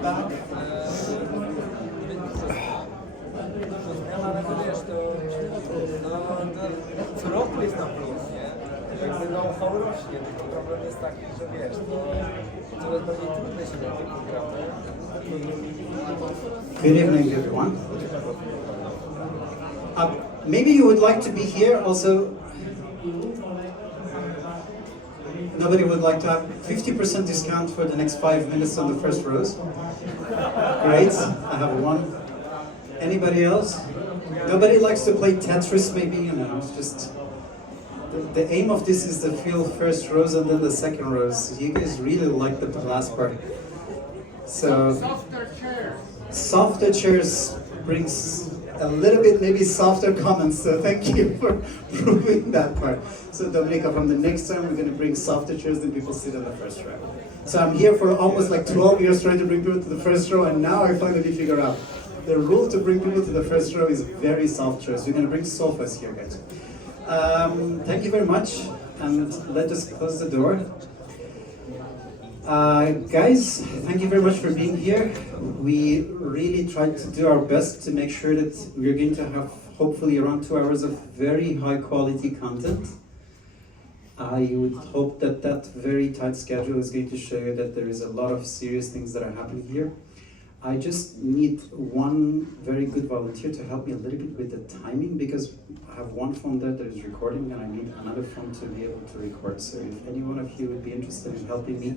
feedback. Ale to wiesz, to co roku jest na plus, nie? Jakby know-how rośnie, tylko problem jest taki, że wiesz, to coraz bardziej trudne się na tym programy. Good evening, everyone. Maybe you would like to be here also. Nobody would like to have 50% discount for the next 5 minutes on the first rows? Great, I have one. Anybody else? Nobody likes to play Tetris, maybe, you know, it's just... The aim of this is to fill first rows and then the second rows. You guys really like the last part. So... Softer chairs brings a little bit maybe softer comments, so thank you for proving that part. So Dominika, from the next time we're going to bring softer chairs than people sit on the first row. So I'm here for almost like 12 years trying to bring people to the first row, and now I finally figure out the rule to bring people to the first row is very soft chairs. We're going to bring sofas here, guys. Thank you very much, and let us close the door. Guys, thank you very much for being here. We really tried to do our best to make sure that we're going to have hopefully around 2 hours of very high quality content. I would hope that that very tight schedule is going to show you that there is a lot of serious things that are happening here. I just need one very good volunteer to help me a little bit with the timing, because I have one phone there that is recording and I need another phone to be able to record. So if any one of you would be interested in helping me,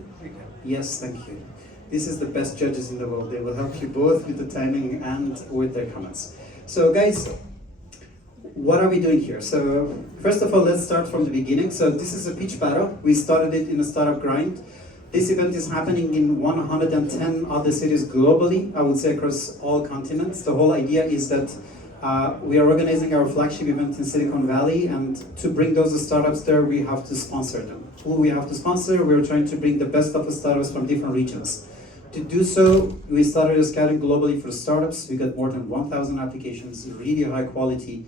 yes, thank you. This is the best judges in the world. They will help you both with the timing and with their comments. So guys, what are we doing here? So first of all, let's start from the beginning. So this is a pitch battle. We started it in a startup grind. This event is happening in 110 other cities globally, I would say across all continents. The whole idea is that we are organizing our flagship event in Silicon Valley, and to bring those startups there, we have to sponsor them. Who we have to sponsor? We're trying to bring the best of the startups from different regions. To do so, we started a scouting globally for startups. We got more than 1,000 applications, really high quality.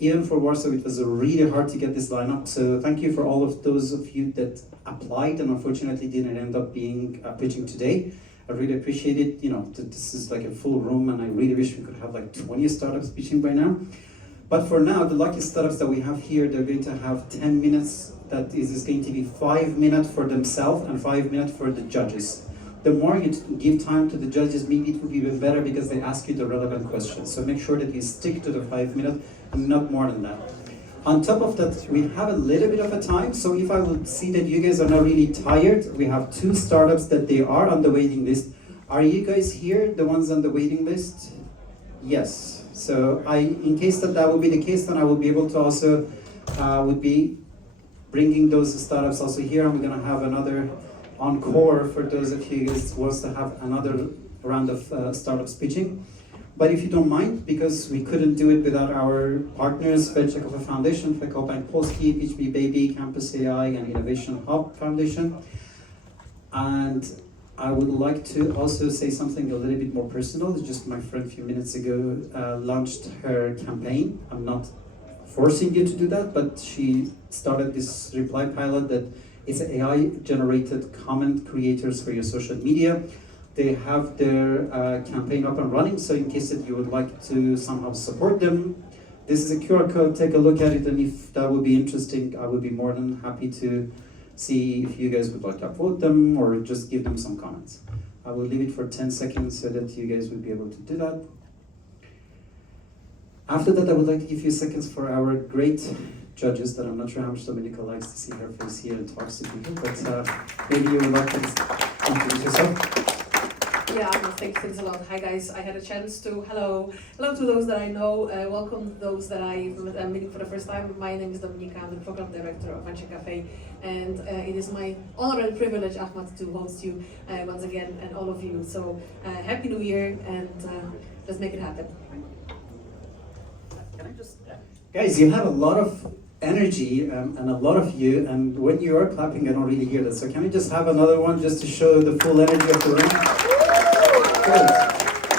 Even for Warsaw, it was really hard to get this lineup. So thank you for all of those of you that applied and unfortunately didn't end up being pitching today. I really appreciate it. You know, this is like a full room, and I really wish we could have like 20 startups pitching by now. But for now, the lucky startups that we have here, they're going to have 10 minutes. That is going to be 5 minutes for themselves and 5 minutes for the judges. The more you give time to the judges, maybe it will be even better because they ask you the relevant questions. So make sure that you stick to the 5 minutes and not more than that. On top of that, we have a little bit of a time. So if I would see that you guys are not really tired, we have 2 startups that they are on the waiting list. Are you guys here, the ones on the waiting list? Yes. So in case that will be the case, then I will be able to also would be bringing those startups also here. I'm going to have another encore for those of you guys who wants to have another round of startups pitching. But if you don't mind, because we couldn't do it without our partners, Venture Foundation, Bank Polski, PHP Baby, Campus AI, and Innovation Hub Foundation. And I would like to also say something a little bit more personal. Just my friend a few minutes ago launched her campaign. I'm not forcing you to do that, but she started this reply pilot that it's AI-generated comment creators for your social media. They have their campaign up and running, so in case that you would like to somehow support them, this is a QR code, take a look at it, and if that would be interesting, I would be more than happy to see if you guys would like to upvote them or just give them some comments. I will leave it for 10 seconds so that you guys will be able to do that. After that, I would like to give you seconds for our great judges that I'm not sure how much Dominika likes to see her face here and talks to people, but maybe you would like to introduce yourself. Yeah, thanks a lot. Hi guys, I had a chance to, hello to those that I know, welcome those that I'm meeting for the first time. My name is Dominika, I'm the program director of Venture Cafe, and it is my honor and privilege, Ahmad, to host you once again, and all of you. So Happy New Year, and let's make it happen. Can I just... Guys, you have a lot of energy and a lot of you, and when you are clapping, I don't really hear that. So can we just have another one just to show the full energy of the room? Good.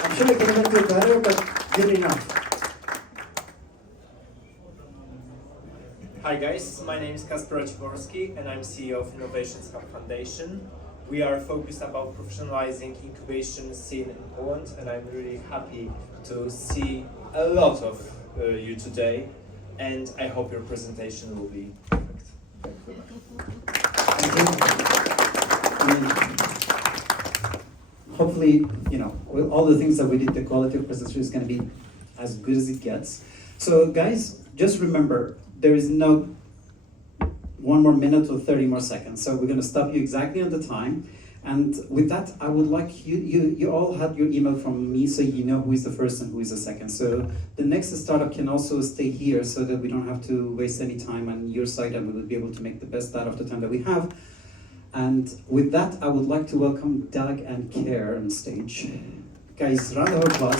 I'm sure I can even do better, but good enough. Hi guys, my name is Kasper Ciborski and I'm CEO of Innovation Hub Foundation. we are focused about professionalizing incubation scene in Poland, and I'm really happy to see a lot of you today, and I hope your presentation will be perfect. Thank you very much. I mean, hopefully, you know, with all the things that we did, the quality of presentation is going to be as good as it gets. So guys, just remember, there is no 1 more minute or 30 more seconds. So we're going to stop you exactly on the time. And with that, I would like you all had your email from me, so you know who is the first and who is the second. So the next startup can also stay here so that we don't have to waste any time on your side, and we will be able to make the best out of the time that we have. And with that, I would like to welcome Doug and Care on stage. Guys, round of applause.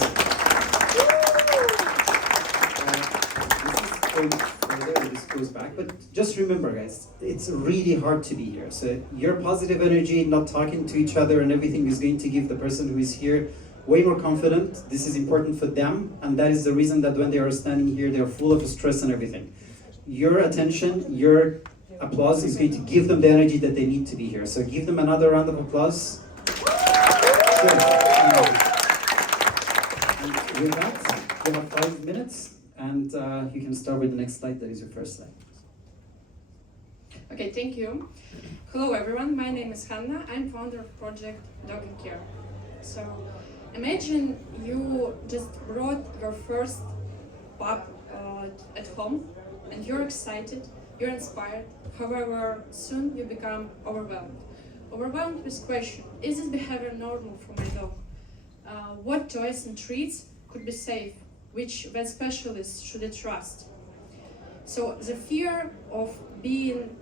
This goes back, but just remember, guys, it's really hard to be here. So your positive energy, not talking to each other and everything is going to give the person who is here way more confident. This is important for them, and that is the reason that when they are standing here, they are full of stress and everything. Your attention, your applause is going to give them the energy that they need to be here. So give them another round of applause. Good. And with that, you have 5 minutes. And you can start with the next slide. That is your first slide. Okay, thank you. Hello everyone, my name is Hanna. I'm founder of project Dog and Care. So imagine you just brought your first pup at home and you're excited, you're inspired. However, soon you become overwhelmed. Overwhelmed with question, is this behavior normal for my dog? What toys and treats could be safe? Which vet specialist should I trust? So the fear of being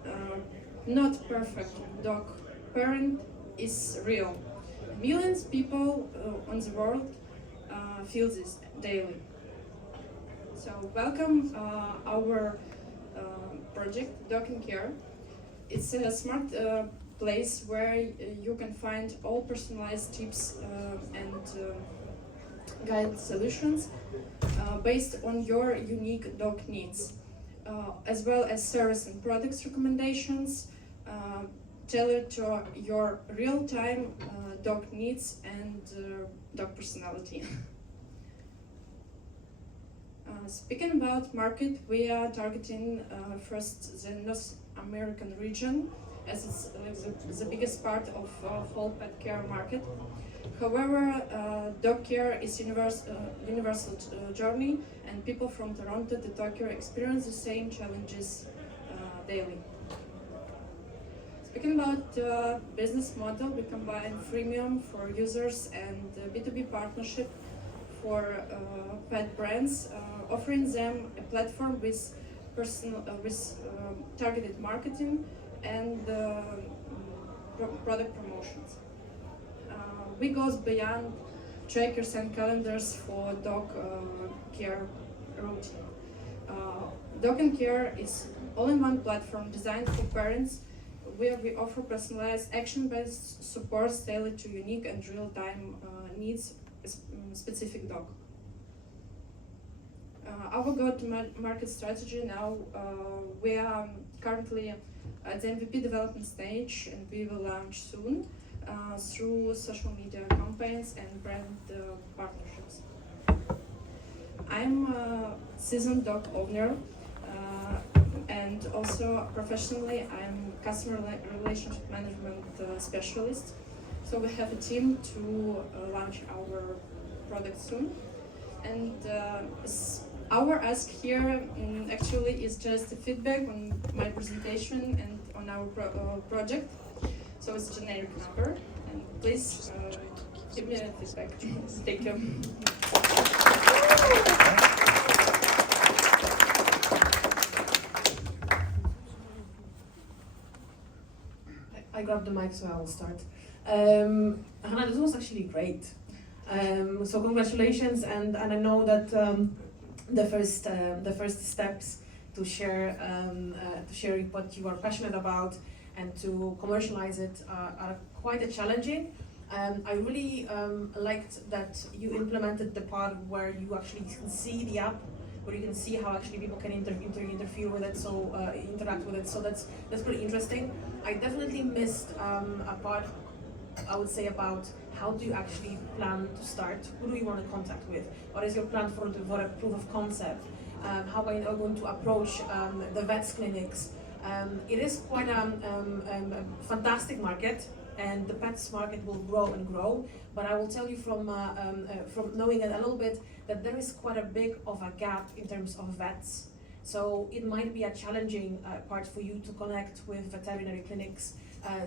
not perfect dog parent is real. Millions of people on the world feel this daily. So welcome our project Dog and Care. It's a smart place where you can find all personalized tips and guide solutions based on your unique dog needs, as well as service and products recommendations tailored to your real-time dog needs and dog personality. Speaking about market, we are targeting first the North American region, as it's the biggest part of whole pet care market. However, dog care is universal journey, and people from Toronto to Tokyo experience the same challenges daily. Speaking about business model, we combine freemium for users and B2B partnership for pet brands, offering them a platform with targeted marketing and product promotions. We go beyond trackers and calendars for dog care routine. Dog and Care is all-in-one platform designed for parents, where we offer personalized action-based support tailored to unique and real-time needs specific dog. Our go-to-market strategy now, we are currently at the MVP development stage, and we will launch soon through social media campaigns and brand partnerships. I'm a seasoned dog owner, and also professionally I'm customer relationship management specialist. So we have a team to launch our product soon, and our ask here actually is just a feedback on my presentation and on our project. So it's a generic number, and please give me a feedback. Thank you. I grabbed the mic, so I will start. Hannah, this was actually great. So congratulations, and I know that the first steps to share what you are passionate about and to commercialize it are quite challenging. I really liked that you implemented the part where you actually can see the app, where you can see how actually people can interfere with it, interact with it. So that's pretty interesting. I definitely missed a part I would say about how do you actually plan to start? Who do you want to contact with? What is your plan for a proof of concept? How are you going to approach the vets clinics? It is quite a fantastic market, and the pets market will grow and grow. But I will tell you from knowing it a little bit that there is quite a big of a gap in terms of vets. So it might be a challenging part for you to connect with veterinary clinics.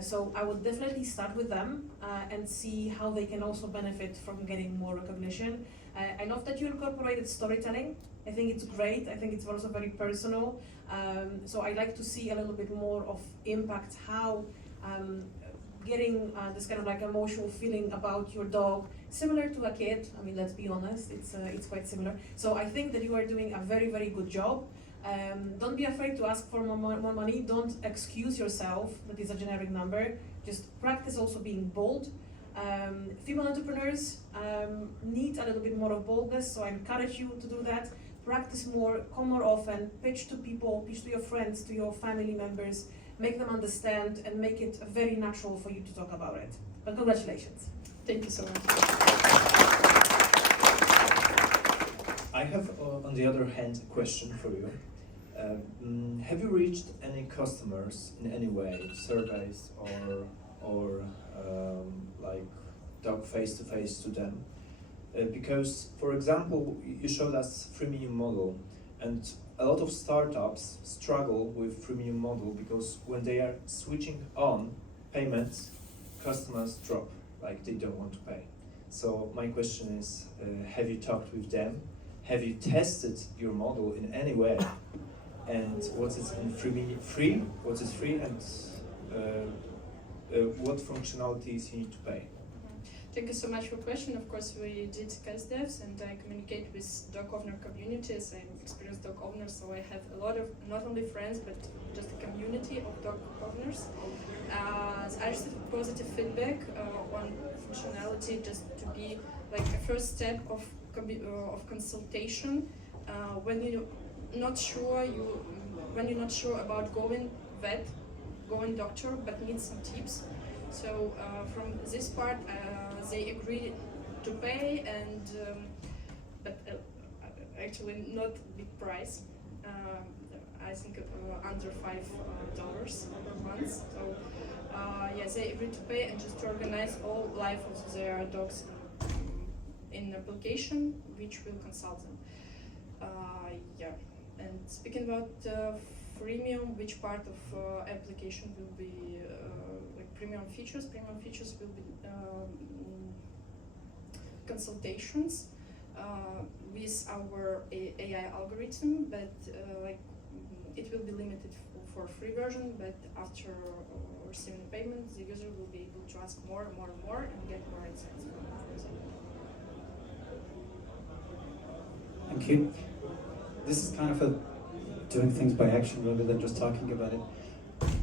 So I would definitely start with them and see how they can also benefit from getting more recognition. I love that you incorporated storytelling. I think it's great. I think it's also very personal. So I like to see a little bit more of impact, how getting this kind of like emotional feeling about your dog, similar to a kid. I mean, let's be honest, it's quite similar. So I think that you are doing a very, very good job. Don't be afraid to ask for more money. Don't excuse yourself that is a generic number. Just practice also being bold. Female entrepreneurs need a little bit more of boldness, so I encourage you to do that. Practice more, come more often, pitch to people, pitch to your friends, to your family members, make them understand and make it very natural for you to talk about it. But congratulations. Thank you so much. I have, on the other hand, a question for you. Have you reached any customers in any way, surveys or like talk face to face to them? Because, for example, you showed us freemium model, and a lot of startups struggle with freemium model because when they are switching on payments, customers drop, like they don't want to pay. So my question is, have you talked with them? Have you tested your model in any way? And what is in free? What is free, and what functionalities you need to pay? Thank you so much for the question. Of course, we did cast devs, and I communicate with dog owner communities. I'm experienced dog owner, so I have a lot of not only friends but just a community of dog owners. I received positive feedback on functionality, just to be like a first step of consultation when you're not sure about going doctor but need some tips. So from this part, they agreed to pay, and but actually not big price. I think under $5 per month. So yeah, they agreed to pay and just to organize all life of their dogs in an application which will consult them. Yeah, and speaking about freemium, which part of application will be like premium features? Premium features will be consultations with our AI algorithm, but like it will be limited for free version, but after receiving payment, the user will be able to ask more and more and more and get more insights from them. Thank you. This is kind of a doing things by action rather than just talking about it.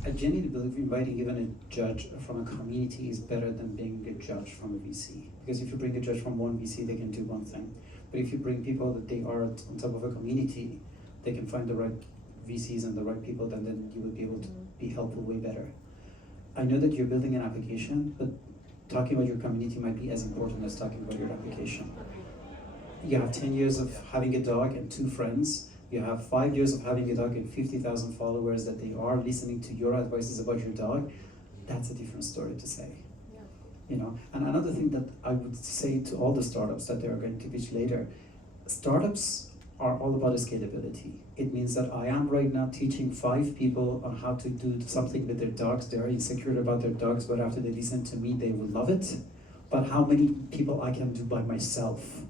I genuinely believe inviting even a judge from a community is better than being a judge from a VC. Because if you bring a judge from one VC, they can do one thing. But if you bring people that they are on top of a community, they can find the right VCs and the right people, then you would be able to be helpful way better. I know that you're building an application, but talking about your community might be as important as talking about your application. You have 10 years of having a dog and 2 friends. You have 5 years of having a dog and 50,000 followers that they are listening to your advices about your dog. That's a different story to say. Yeah. You know, and another thing that I would say to all the startups that they are going to pitch later, startups are all about scalability. It means that I am right now teaching 5 people on how to do something with their dogs. They are insecure about their dogs, but after they listen to me, they will love it. But how many people I can do by myself?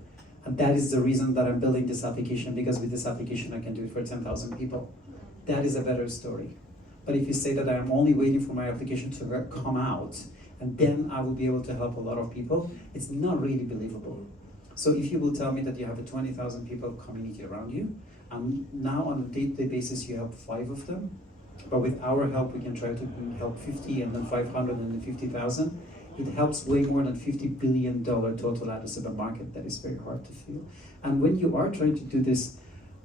And that is the reason that I'm building this application, because with this application I can do it for 10,000 people. That is a better story. But if you say that I'm only waiting for my application to come out and then I will be able to help a lot of people, it's not really believable. So if you will tell me that you have a 20,000 people community around you, and now on a day-to-day basis you help 5 of them, but with our help we can try to help 50 and then 500 and then 50,000, it helps way more than $50 billion total addressable market. That is very hard to feel. And when you are trying to do this,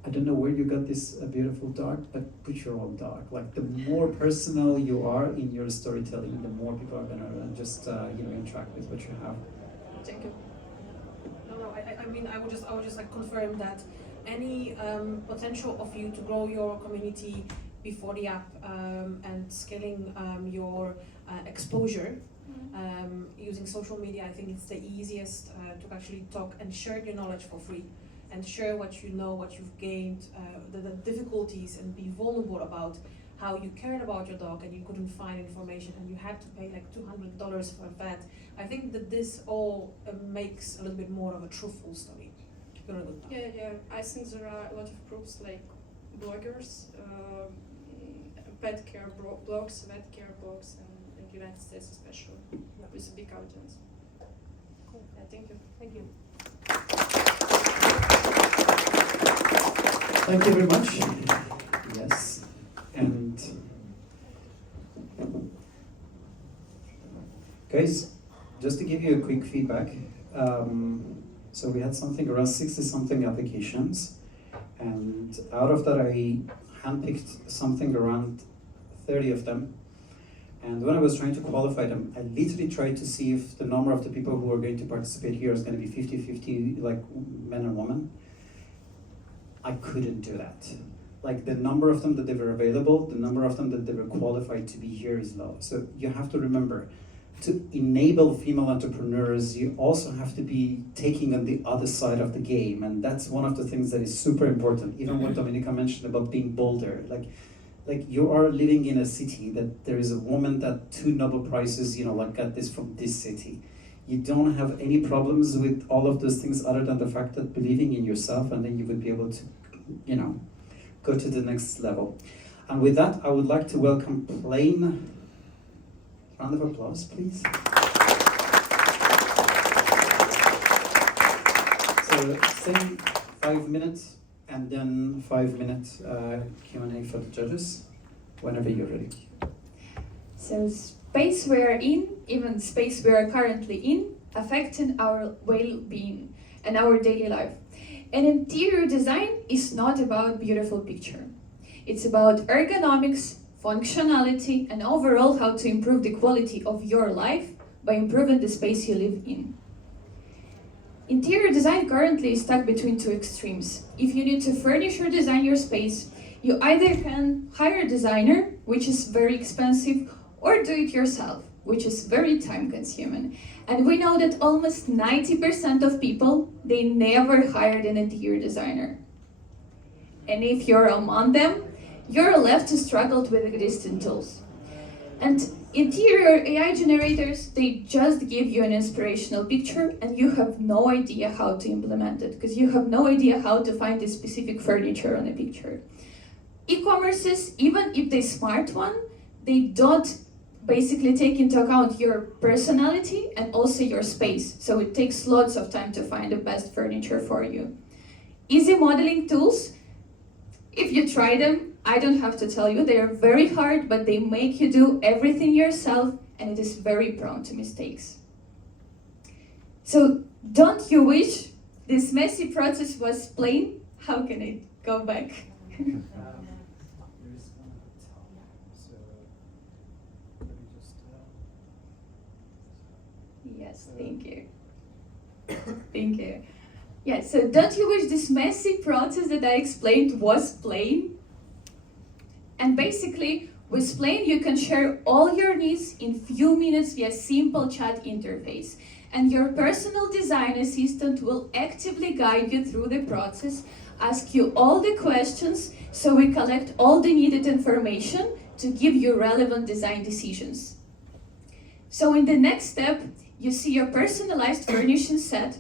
I don't know where you got this beautiful dog, but put your own dog. Like the more personal you are in your storytelling, the more people are gonna just interact with what you have. Thank you. No, I mean, I would just like confirm that any potential of you to grow your community before the app and scaling your exposure using social media, I think it's the easiest to actually talk and share your knowledge for free and share what you know, what you've gained, the difficulties, and be vulnerable about how you cared about your dog and you couldn't find information and you had to pay like $200 for a vet. I think that this all makes a little bit more of a truthful story. You're a good dog. Yeah. I think there are a lot of groups like bloggers, pet care blogs, vet care blogs, and in the United States especially, with a big audience. Cool. Yeah, thank you. Thank you. Thank you very much. Yes. And guys, just to give you a quick feedback, so we had something around 60-something applications, and out of that I handpicked something around 30 of them. And when I was trying to qualify them, I literally tried to see if the number of the people who are going to participate here is going to be 50-50, like men and women. I couldn't do that. Like the number of them that they were available, the number of them that they were qualified to be here is low. So you have to remember, to enable female entrepreneurs, you also have to be taking on the other side of the game. And that's one of the things that is super important. Even what Dominika mentioned about being bolder. Like you are living in a city that there is a woman that 2 Nobel Prizes, got this from this city. You don't have any problems with all of those things other than the fact that believing in yourself, and then you would be able to, go to the next level. And with that, I would like to welcome Plain. Round of applause, please. So same 5 minutes, and then 5 minutes Q&A for the judges, whenever you're ready. So space we are in, even space we are currently in, affecting our well-being and our daily life. And interior design is not about beautiful picture. It's about ergonomics, functionality, and overall how to improve the quality of your life by improving the space you live in. Interior design currently is stuck between 2 extremes. If you need to furnish or design your space, you either can hire a designer, which is very expensive, or do it yourself, which is very time-consuming. And we know that almost 90% of people, they never hired an interior designer. And if you're among them, you're left to struggle with existing tools. And interior AI generators, they just give you an inspirational picture and you have no idea how to implement it, because you have no idea how to find the specific furniture on a picture. E-commerces, even if they're smart one, they don't basically take into account your personality and also your space. So it takes lots of time to find the best furniture for you. Easy modeling tools, if you try them, I don't have to tell you, they are very hard, but they make you do everything yourself, and it is very prone to mistakes. So don't you wish this messy process was plain? How can it go back? Yes, thank you. Thank you. Yeah, so don't you wish this messy process that I explained was plain? And basically, with Plain, you can share all your needs in few minutes via simple chat interface. And your personal design assistant will actively guide you through the process, ask you all the questions, so we collect all the needed information to give you relevant design decisions. So in the next step, you see your personalized furnishing set,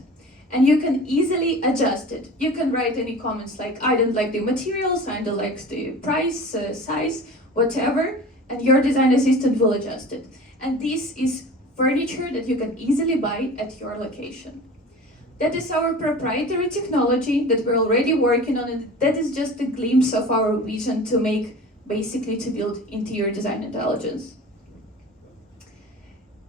and you can easily adjust it. You can write any comments like, I don't like the materials, I don't like the price, size, whatever, and your design assistant will adjust it. And this is furniture that you can easily buy at your location. That is our proprietary technology that we're already working on, and that is just a glimpse of our vision to build interior design intelligence.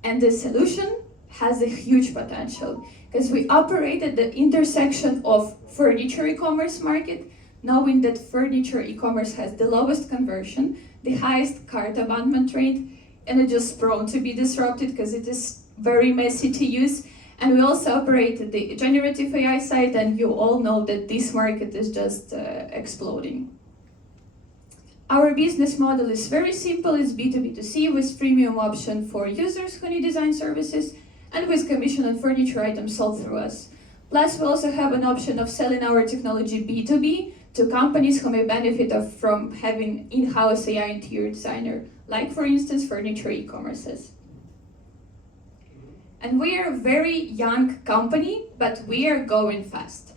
And the solution has a huge potential, because we operate at the intersection of furniture e-commerce market, knowing that furniture e-commerce has the lowest conversion, the highest cart abandonment rate, and it's just prone to be disrupted because it is very messy to use. And we also operate at the generative AI side, and you all know that this market is just exploding. Our business model is very simple. It's B2B2C with premium option for users who need design services and with commission on furniture items sold through us. Plus, we also have an option of selling our technology B2B to companies who may benefit from having in-house AI interior designer, like for instance, furniture e-commerces. And we are a very young company, but we are going fast.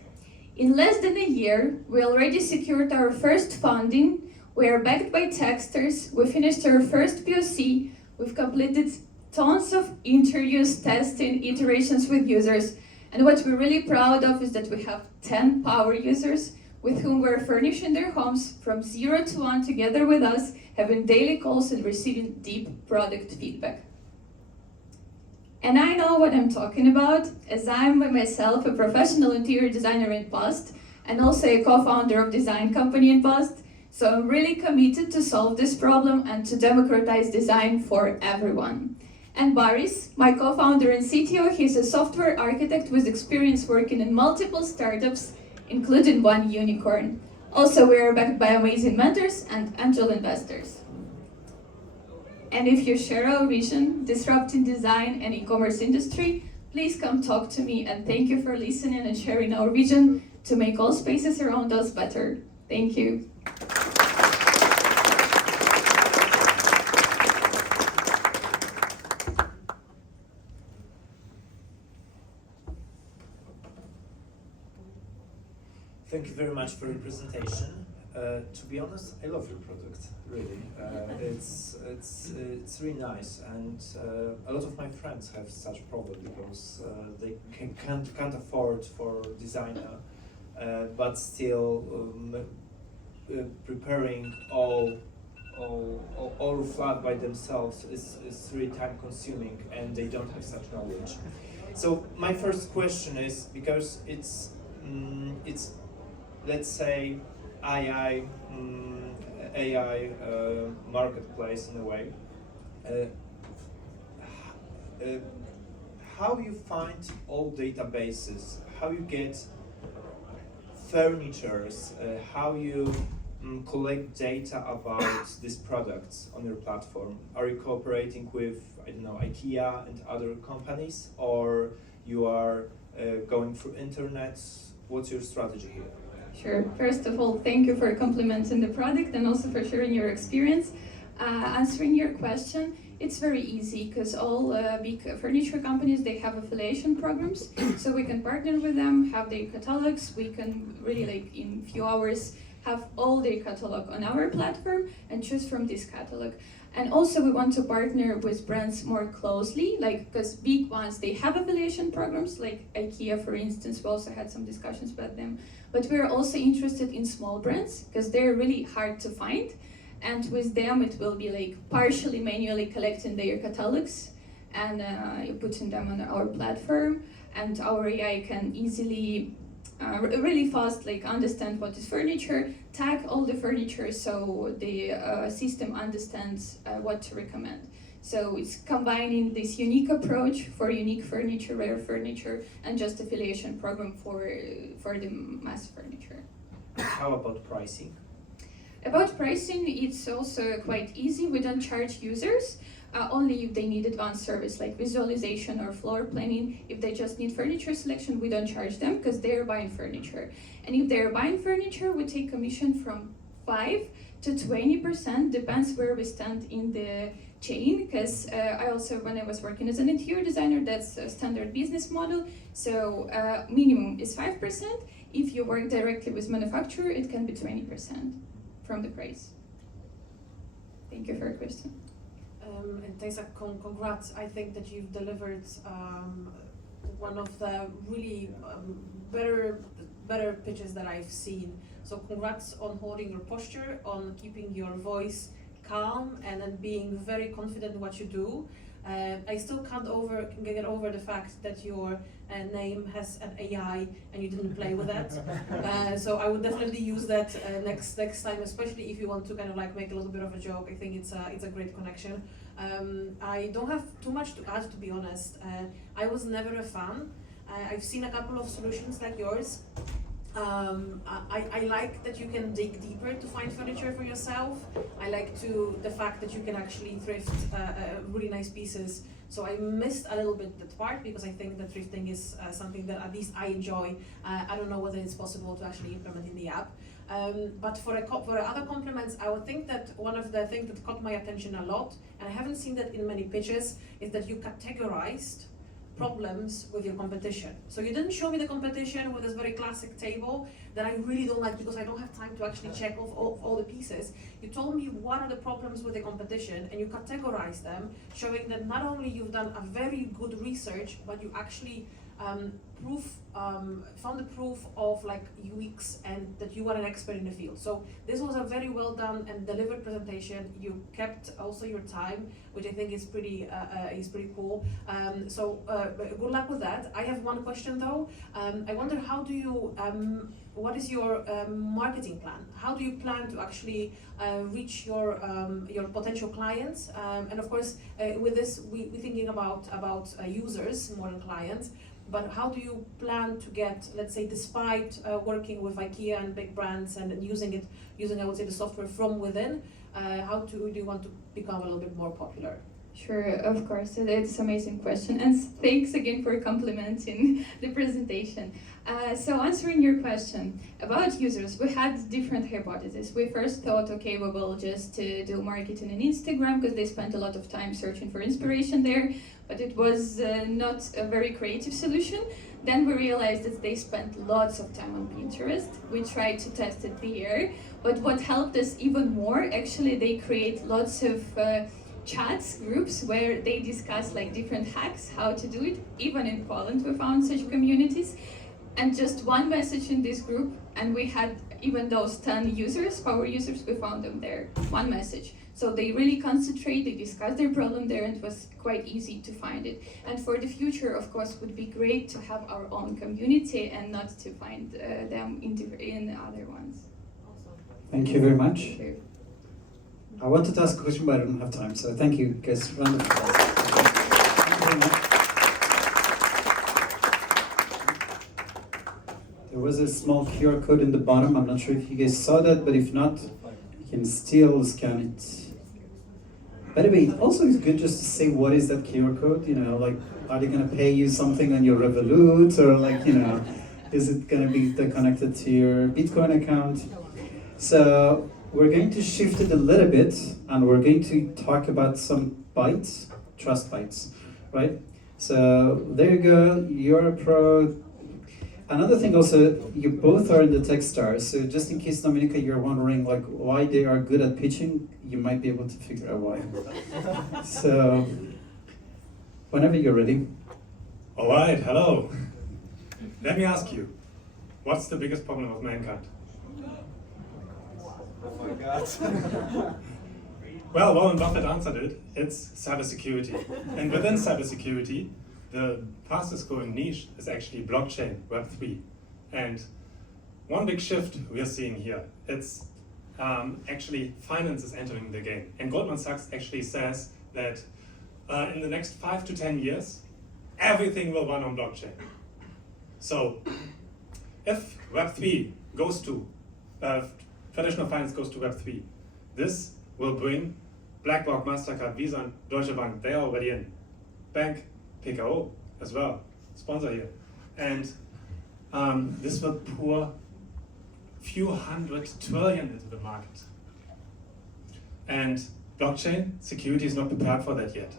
In less than a year, we already secured our first funding. We are backed by Techsters. We finished our first POC. We've completed tons of interviews, testing, iterations with users. And what we're really proud of is that we have 10 power users with whom we're furnishing their homes from 0 to 1 together with us, having daily calls and receiving deep product feedback. And I know what I'm talking about, as I'm myself a professional interior designer in past, and also a co-founder of design company in past. So I'm really committed to solve this problem and to democratize design for everyone. And Boris, my co-founder and CTO, he's a software architect with experience working in multiple startups, including one unicorn. Also, we are backed by amazing mentors and angel investors. And if you share our vision, disrupting design and e-commerce industry, please come talk to me, and thank you for listening and sharing our vision to make all spaces around us better. Thank you. Thank you very much for your presentation. To be honest, I love your product, really. It's really nice, and a lot of my friends have such problem because they can't afford for designer, but still preparing all flat by themselves is really time consuming, and they don't have such knowledge. So my first question is, because it's let's say AI marketplace in a way. How you find all databases? How you get furnitures? How you collect data about these products on your platform? Are you cooperating with, I don't know, IKEA and other companies, or you are going through internet? What's your strategy here? Sure. First of all, thank you for complimenting the product and also for sharing your experience. Answering your question, it's very easy because all big furniture companies, they have affiliation programs. So we can partner with them, have their catalogs. We can really, like, in few hours, have all their catalog on our platform and choose from this catalog. And also we want to partner with brands more closely, like, because big ones, they have affiliation programs, like IKEA, for instance. We also had some discussions about them. But we're also interested in small brands because they're really hard to find. And with them, it will be like partially manually collecting their catalogs and putting them on our platform. And our AI can easily, really fast, like, understand what is furniture, tag all the furniture so the system understands what to recommend. So it's combining this unique approach for unique furniture, rare furniture, and just affiliation program for the mass furniture. How about pricing? About pricing, it's also quite easy. We don't charge users, only if they need advanced service like visualization or floor planning. If they just need furniture selection, we don't charge them because they're buying furniture. And if they're buying furniture, we take commission from 5 to 20%, depends where we stand in the chain, because I also, when I was working as an interior designer, that's a standard business model. So minimum is 5%. If you work directly with manufacturer, it can be 20% from the price. Thank you for your question. And thanks, congrats. I think that you've delivered one of the really better pitches that I've seen. So congrats on holding your posture, on keeping your voice calm, and then being very confident in what you do. I still can't get over the fact that your name has an AI and you didn't play with that. So I would definitely use that next time, especially if you want to kind of like make a little bit of a joke. I think it's a great connection. I don't have too much to add, to be honest. I was never a fan. I've seen a couple of solutions like yours. I like that you can dig deeper to find furniture for yourself. I like the fact that you can actually thrift really nice pieces. So I missed a little bit that part because I think that thrifting is something that at least I enjoy. I don't know whether it's possible to actually implement in the app. But for other compliments, I would think that one of the things that caught my attention a lot, and I haven't seen that in many pitches, is that you categorized problems with your competition. So you didn't show me the competition with this very classic table that I really don't like because I don't have time to actually check off all the pieces. You told me what are the problems with the competition and you categorized them, showing that not only you've done a very good research, but you actually found the proof of like UX and that you are an expert in the field. So this was a very well done and delivered presentation. You kept also your time, which I think is pretty cool. So good luck with that. I have one question though. I wonder how do you what is your marketing plan? How do you plan to actually reach your potential clients? And of course, with this, we're thinking about users more than clients. But how do you plan to get, let's say, despite working with IKEA and big brands and using I would say the software from within, how do you want to become a little bit more popular? Sure, of course, it's an amazing question, and thanks again for complimenting the presentation. So answering your question about users, we had different hypotheses. We first thought, okay, we will just do marketing on Instagram because they spent a lot of time searching for inspiration there, but it was not a very creative solution. Then we realized that they spent lots of time on Pinterest. We tried to test it there, but what helped us even more, actually, they create lots of chats, groups where they discuss like different hacks, how to do it. Even in Poland we found such communities. And just one message in this group, and we had even those 10 users, power users, we found them there. One message. So they really concentrate, they discuss their problem there, and it was quite easy to find it. And for the future, of course, would be great to have our own community and not to find them in other ones. Thank you very much. Thank you. I wanted to ask a question, but I don't have time, so thank you, guys. Round of applause. Thank you very much. There was a small QR code in the bottom. I'm not sure if you guys saw that, but if not, you can still scan it. By the way, it also is good just to say what is that QR code, you know, like, are they gonna pay you something on your Revolut, or like, you know, is it gonna be connected to your Bitcoin account? So we're going to shift it a little bit, and we're going to talk about some bites, trust bites, right? So there you go, you're a pro. Another thing also, you both are in the Techstars, so just in case, Dominika, you're wondering like why they are good at pitching, you might be able to figure out why. So, whenever you're ready. All right, hello. Let me ask you, what's the biggest problem of mankind? Oh my God. Well, Warren Buffett answered it. It's cybersecurity. And within cybersecurity, the fastest growing niche is actually blockchain, Web3. And one big shift we are seeing here, it's actually finance is entering the game. And Goldman Sachs actually says that in the next 5 to 10 years, everything will run on blockchain. So if Web3 goes to, traditional finance goes to Web3, this will bring BlackRock, MasterCard, Visa, and Deutsche Bank, they're already in. Bank, PKO as well, sponsor here. And this will pour few hundred trillion into the market. And blockchain security is not prepared for that yet.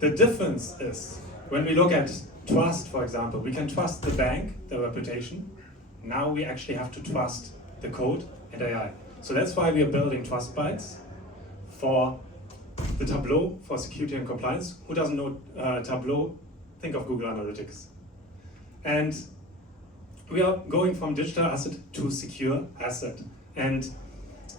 The difference is, when we look at trust, for example, we can trust the bank, the reputation. Now we actually have to trust the code and AI. So that's why we are building trust bytes for the Tableau for security and compliance. Who doesn't know Tableau? Think of Google Analytics. And we are going from digital asset to secure asset. And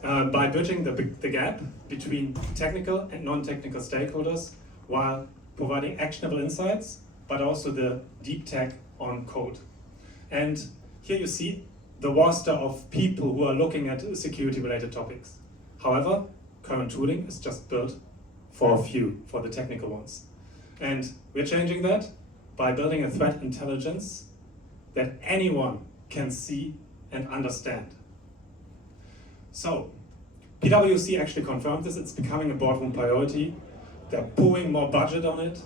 by bridging the gap between technical and non-technical stakeholders while providing actionable insights but also the deep tech on code. And here you see the roster of people who are looking at security-related topics. However, current tooling is just built for a few, for the technical ones. And we're changing that by building a threat intelligence that anyone can see and understand. So, PwC actually confirmed this. It's becoming a boardroom priority. They're pouring more budget on it.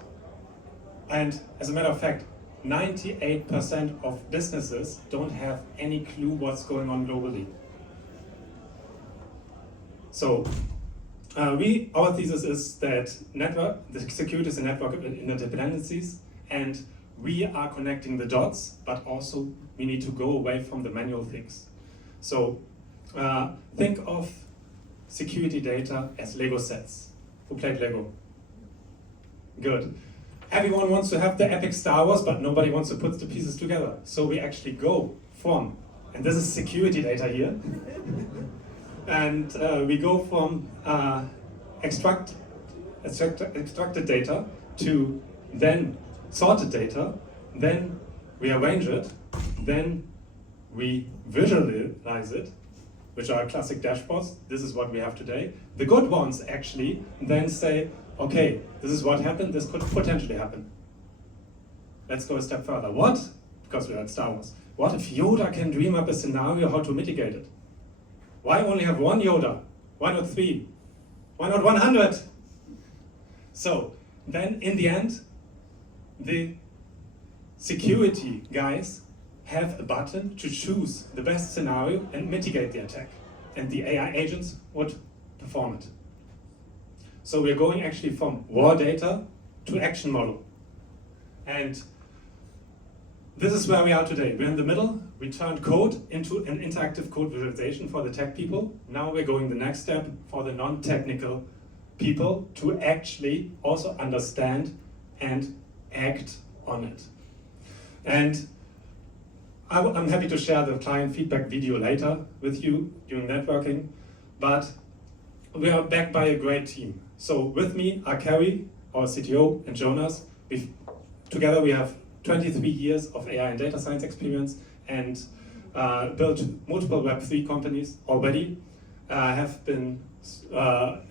And as a matter of fact, 98% of businesses don't have any clue what's going on globally. So, our thesis is that the security is a network of interdependencies, and we are connecting the dots, but also we need to go away from the manual things. So, think of security data as Lego sets. Who played Lego? Good. Everyone wants to have the epic Star Wars, but nobody wants to put the pieces together. So we actually go from, and this is security data here, and we go from extracted data to then sorted data, then we arrange it, then we visualize it, which are classic dashboards. This is what we have today. The good ones actually then say, okay, this is what happened, this could potentially happen. Let's go a step further. What? Because we're at Star Wars. What if Yoda can dream up a scenario how to mitigate it? Why only have one Yoda? Why not 3? Why not 100? So, then in the end, the security guys have a button to choose the best scenario and mitigate the attack. And the AI agents would perform it. So we're going actually from raw data to action model. And this is where we are today. We're in the middle. We turned code into an interactive code visualization for the tech people. Now we're going the next step for the non-technical people to actually also understand and act on it. And I'm happy to share the client feedback video later with you during networking, but we are backed by a great team. So with me are Carrie, our CTO, and Jonas. Together we have 23 years of AI and data science experience and built multiple Web3 companies already, have been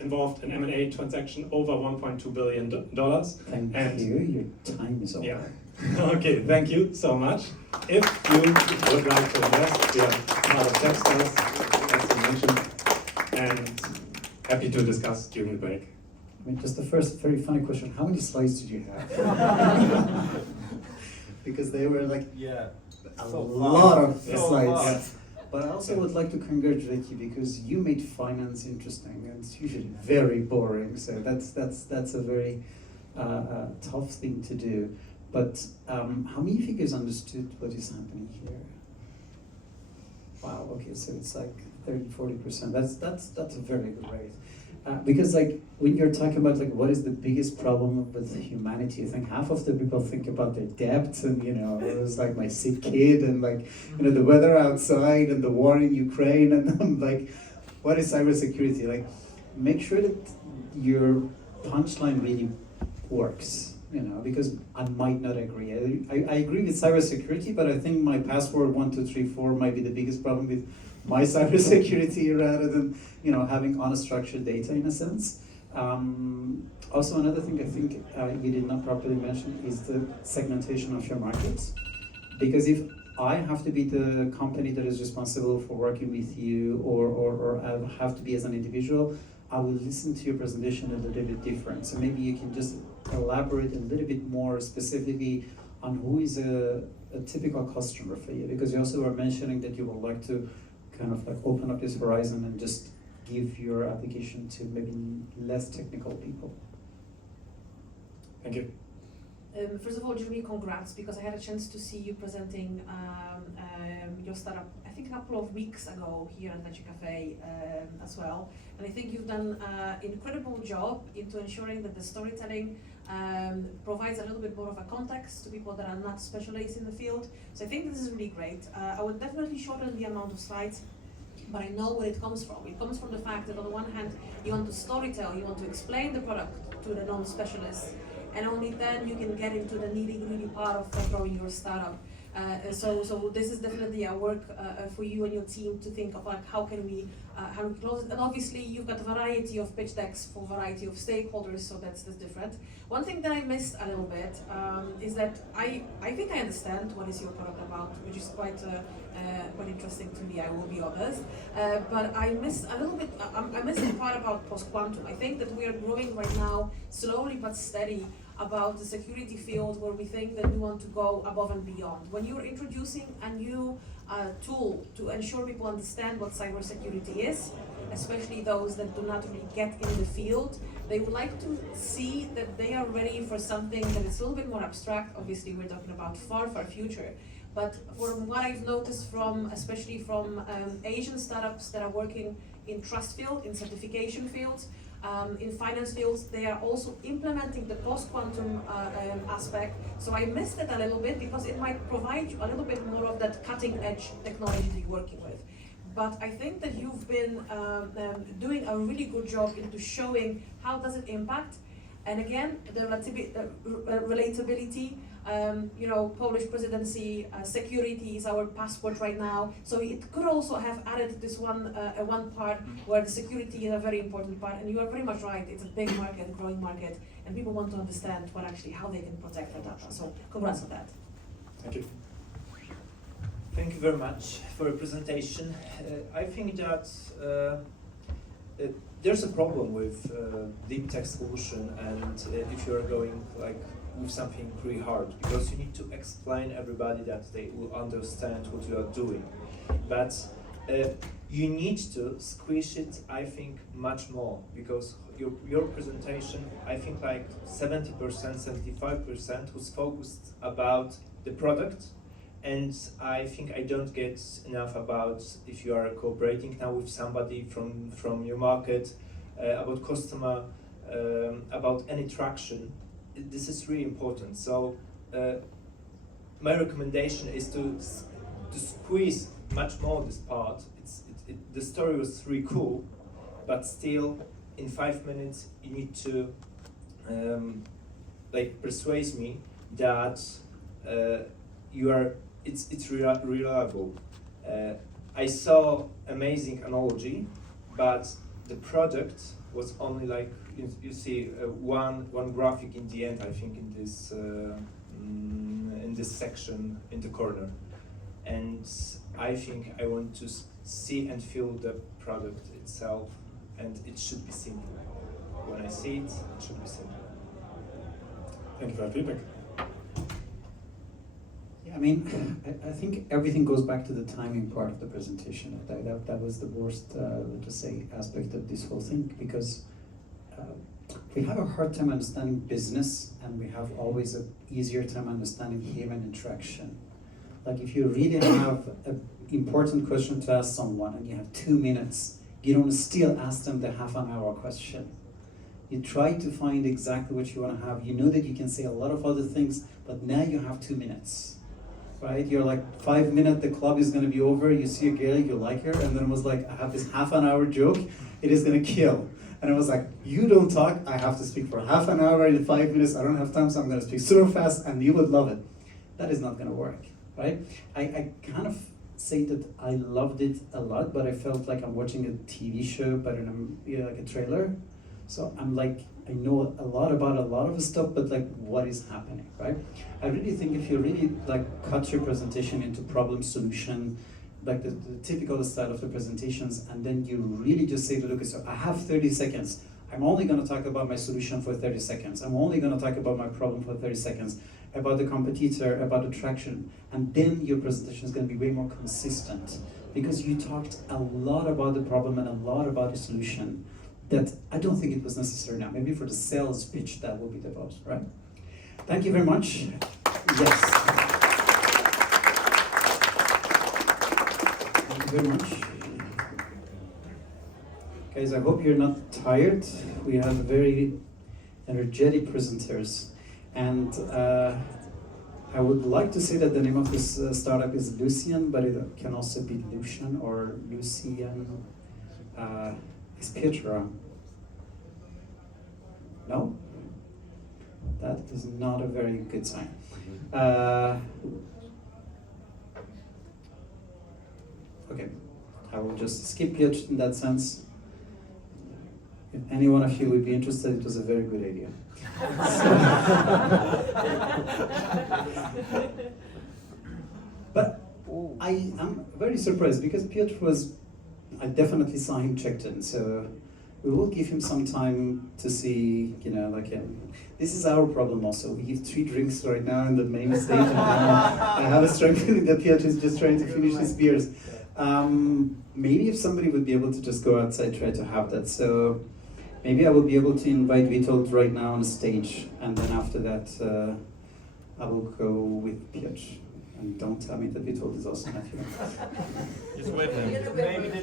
involved in M&A transaction over $1.2 billion. Thank you, your time is over. Yeah. Okay, thank you so much. If you would like to invest, we are part of Techstars, as I mentioned, and happy to discuss during the break. I mean, just the first very funny question, how many slides did you have? Because they were like a lot of slides. But I also would like to congratulate you because you made finance interesting, and it's usually very boring, so that's a very tough thing to do. But how many of you guys understood what is happening here? Wow, okay, so it's like 30-40%. That's a very good rate. Because like when you're talking about like what is the biggest problem with humanity, I think half of the people think about their debt and it was like my sick kid and like the weather outside and the war in Ukraine and I'm like, what is cybersecurity? Like, make sure that your punchline really works. Because I might not agree. I agree with cybersecurity, but I think my password 1234 might be the biggest problem with my cybersecurity rather than having unstructured data in a sense. Also, another thing I think you did not properly mention is the segmentation of your markets. Because if I have to be the company that is responsible for working with you, or I have to be as an individual, I will listen to your presentation a little bit different. So maybe you can just elaborate a little bit more specifically on who is a typical customer for you, because you also were mentioning that you would like to kind of like open up this horizon and just give your application to maybe less technical people. Thank you. First of all, Jeremy, congrats, because I had a chance to see you presenting your startup, I think a couple of weeks ago here at Venture Cafe as well. And I think you've done an incredible job into ensuring that the storytelling provides a little bit more of a context to people that are not specialists in the field. So I think this is really great. I would definitely shorten the amount of slides, but I know where it comes from. It comes from the fact that on the one hand, you want to storytell, you want to explain the product to the non-specialists, and only then you can get into the nitty-gritty part of growing your startup. So this is definitely a work for you and your team to think of, like, how can we close it. And obviously you've got a variety of pitch decks for a variety of stakeholders, so that's different. One thing that I missed a little bit is that I think I understand what is your product about, which is quite interesting to me, I will be honest. But I missed a little bit, I missed the part about post-quantum. I think that we are growing right now, slowly but steady, about the security field, where we think that we want to go above and beyond. When you're introducing a new tool to ensure people understand what cybersecurity is, especially those that do not really get in the field, they would like to see that they are ready for something that is a little bit more abstract. Obviously, we're talking about far future. But from what I've noticed especially from Asian startups that are working in trust field, in certification fields, in finance fields, they are also implementing the post-quantum aspect. So I missed it a little bit because it might provide you a little bit more of that cutting-edge technology that you're working with. But I think that you've been doing a really good job into showing how does it impact. And again, the relatability, Polish presidency, security is our passport right now. So it could also have added this one part where the security is a very important part. And you are very much right. It's a big market, growing market, and people want to understand how they can protect their data. So congrats on that. Thank you. Thank you very much for your presentation. I think that there's a problem with deep tech solution, and if you are going with something pretty hard, because you need to explain everybody that they will understand what you are doing. But you need to squish it, I think, much more, because your presentation, I think 70%, 75% was focused about the product. And I think I don't get enough about if you are cooperating now with somebody from your market, about customer, about any traction. This is really important. So my recommendation is to squeeze much more this part. The story was really cool, but still in 5 minutes you need to persuade me that it's reliable. I saw amazing analogy, but the product was only you see one graphic in the end. I think in this section in the corner, and I think I want to see and feel the product itself, and it should be simple. When I see it, it should be simple. Thank you for that feedback. I mean, I think everything goes back to the timing part of the presentation. That was the worst, let's say, aspect of this whole thing, because we have a hard time understanding business, and we have always an easier time understanding human interaction. Like if you really have an important question to ask someone and you have 2 minutes, you don't still ask them the half-an-hour question. You try to find exactly what you want to have. You know that you can say a lot of other things, but now you have 2 minutes. Right? You're 5 minutes, the club is going to be over, you see a girl, you like her, and then it was I have this half-an-hour joke, it is going to kill. And I was you don't talk, I have to speak for half an hour in 5 minutes, I don't have time, so I'm going to speak super fast, and you would love it. That is not going to work, right? I kind of say that I loved it a lot, but I felt like I'm watching a TV show, but in a trailer. So I'm I know a lot about a lot of stuff, but what is happening, right? I really think if you really cut your presentation into problem solution, the typical style of the presentations, and then you really just say to Lucas, so I have 30 seconds. I'm only going to talk about my solution for 30 seconds. I'm only going to talk about my problem for 30 seconds, about the competitor, about the traction, and then your presentation is going to be way more consistent, because you talked a lot about the problem and a lot about the solution. That I don't think it was necessary now. Maybe for the sales pitch, that will be the most, right? Thank you very much. Yes. Thank you very much. Guys, I hope you're not tired. We have very energetic presenters. And I would like to say that the name of this startup is Lucian, but it can also be Lucian or Lucian. Is Petra? No? That is not a very good sign. Okay, I will just skip Piotr in that sense. If any one of you would be interested, it was a very good idea. But I am very surprised because Piotr I definitely saw him checked in, so we will give him some time to see, this is our problem also. We give 3 drinks right now in the main stage, and I have a strong feeling that Piotr is just trying to finish his beers. Maybe if somebody would be able to just go outside, try to have that. So maybe I will be able to invite Witold right now on stage, and then after that, I will go with Piotr. And don't tell me that Witold is also not here. He's with him.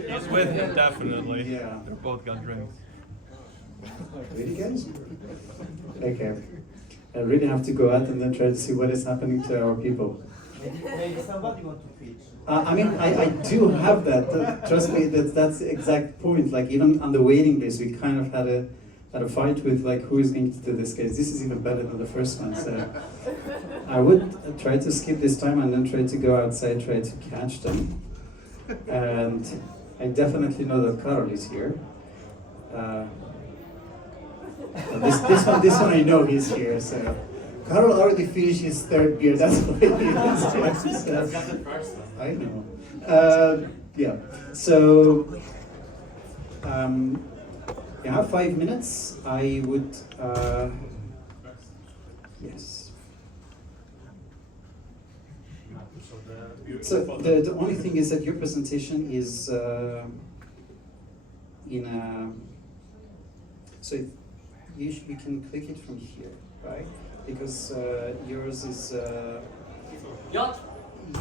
He's with him, definitely. Yeah. They both got drinks. Really, guys? Okay. I really have to go out and then try to see what is happening to our people. Maybe somebody want to pitch. I do have that. Trust me, that's the exact point. Like even on the waiting list, we kind of had a fight with like who is going to do this case. This is even better than the first one. So I would try to skip this time and then try to go outside, try to catch them. And I definitely know that Karol is here. This one I know he's here. So Karol already finished his 3rd beer. That's why he is here. So, I know. Yeah. So you have 5 minutes. I would. Yes. So the only thing is that your presentation is in a. So you can click it from here, right? Because yours is.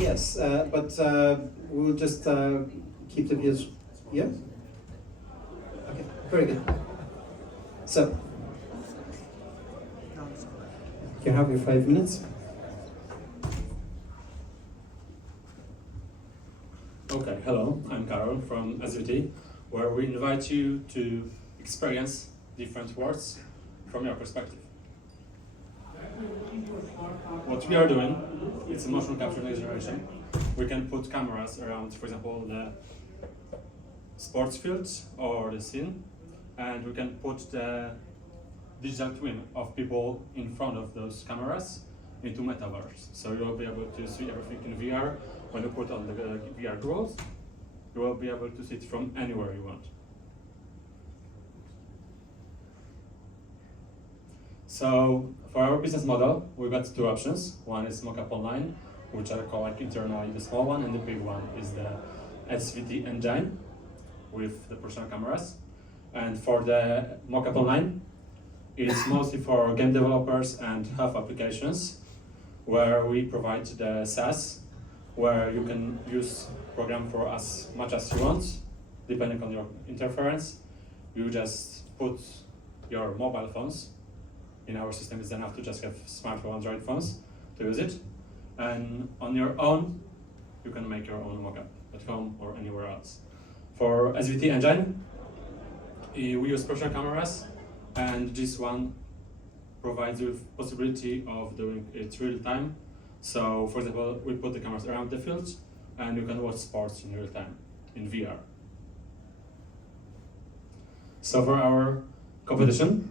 Yes, but we'll just keep the views. Yeah. Okay. Very good. So you have your 5 minutes. Okay, hello, I'm Karol from SVT, where we invite you to experience different worlds from your perspective. What we are doing, it's a motion capture next generation. We can put cameras around, for example, the sports field or the scene, and we can put the digital twin of people in front of those cameras into metaverse. So you'll be able to see everything in VR. When you put on the VR goggles, you will be able to see it from anywhere you want. So for our business model, we've got 2 options. One is mockup online, which I call like internally the small one, and the big one is the SVT engine with the professional cameras. And for the mockup online, it's mostly for game developers and health applications, where we provide the SaaS, where you can use program for as much as you want, depending on your interference. You just put your mobile phones in our system. It's enough to just have smartphone Android phones to use it. And on your own, you can make your own mockup at home or anywhere else. For SVT engine, we use professional cameras, and this one provides you with possibility of doing it real time. So, for example, we put the cameras around the field, and you can watch sports in real time, in VR. So for our competition,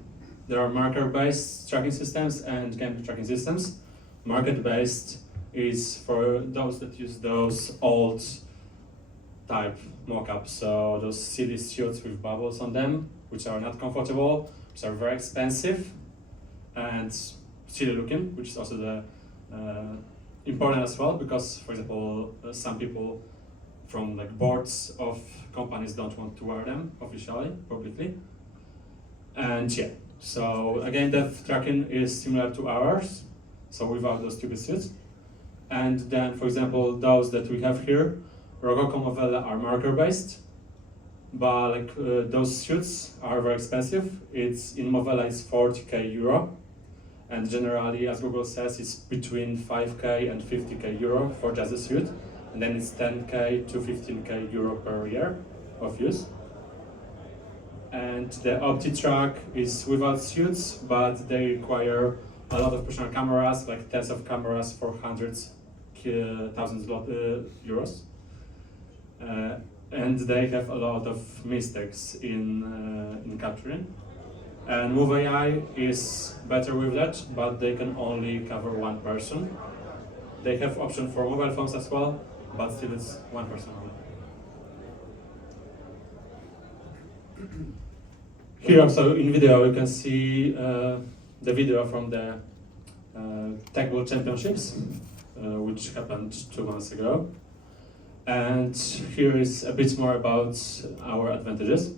there are marker-based tracking systems and game tracking systems. Market-based is for those that use those old type mock-ups, so those silly suits with bubbles on them, which are not comfortable, which are very expensive, and silly looking, which is also the important as well, because, for example, some people from like boards of companies don't want to wear them officially, publicly. And yeah, so again, depth tracking is similar to ours, so without those stupid suits. And then, for example, those that we have here, Rococo Movella are marker-based, but like those suits are very expensive. It's in Movella it's 40k euro. And generally, as Google says, it's between 5k and 50k euro for just a suit. And then it's 10k to 15k euro per year of use. And the OptiTrack is without suits, but they require a lot of professional cameras, like tens of cameras for hundreds, thousands of euros. And they have a lot of mistakes in capturing. And Move AI is better with that, but they can only cover one person. They have option for mobile phones as well, but still it's one person only. Here also in video you can see the video from the Tech World Championships, which happened 2 months ago. And here is a bit more about our advantages.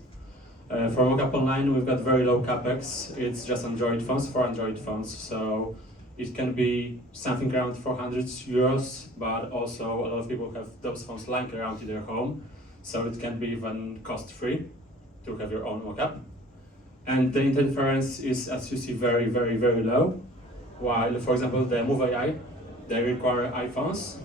For Mockup Online, we've got very low capex. It's just Android phones for Android phones, so it can be something around 400 euros, but also a lot of people have those phones lying around in their home, so it can be even cost-free to have your own mockup. And the interference is, as you see, very, very, very low. While, for example, the Move AI, they require iPhones.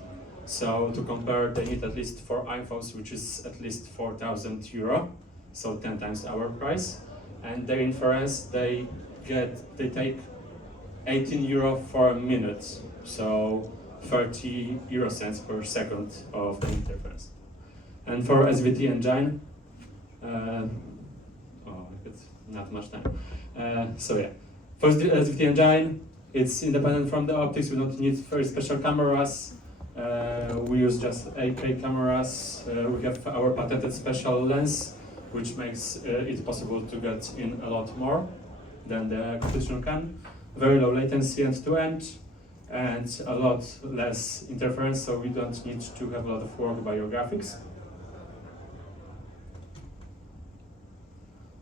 So to compare, they need at least 4 iPhones, which is at least 4,000 euro, so 10 times our price. And their inference, they take 18 euro for a minute, so 30 euro cents per second of the interference. And for SVT engine, it's not much time. So yeah, first the SVT engine, it's independent from the optics. We don't need very special cameras. We use just 8K cameras. We have our patented special lens, which makes it possible to get in a lot more than the competition can. Very low latency end-to-end, and a lot less interference, so we don't need to have a lot of work by your graphics.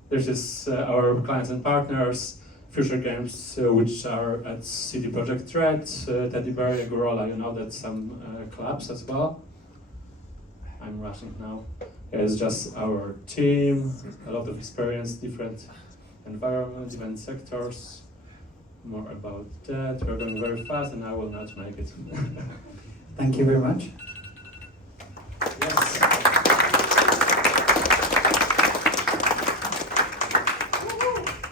This is our clients and partners, future games which are at CD Projekt Red, Teddy Bear, Gorola, you know, that's some clubs as well. I'm rushing now. It's just our team, a lot of experience, different environments, different sectors. More about that. We're going very fast and I will not make it. Thank you very much. Yes.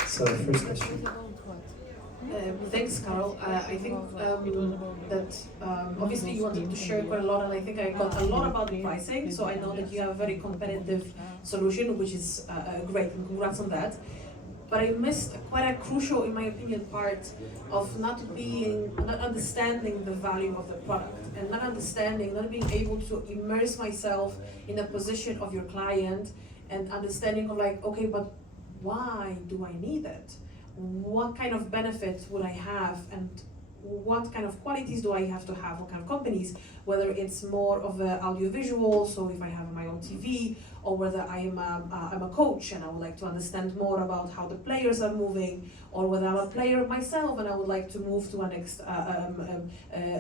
So the first question. Thanks, Carl. I think that obviously you wanted to share quite a lot, and I think I got a lot about the pricing, so I know that you have a very competitive solution, which is great, and congrats on that. But I missed quite a crucial, in my opinion, part of not understanding the value of the product, and not being able to immerse myself in the position of your client, and understanding of like, okay, but why do I need it? What kind of benefits would I have, and what kind of qualities do I have to have, what kind of companies, whether it's more of the audiovisual, so if I have my own TV, or whether I'm a coach and I would like to understand more about how the players are moving, or whether I'm a player myself and I would like to move to a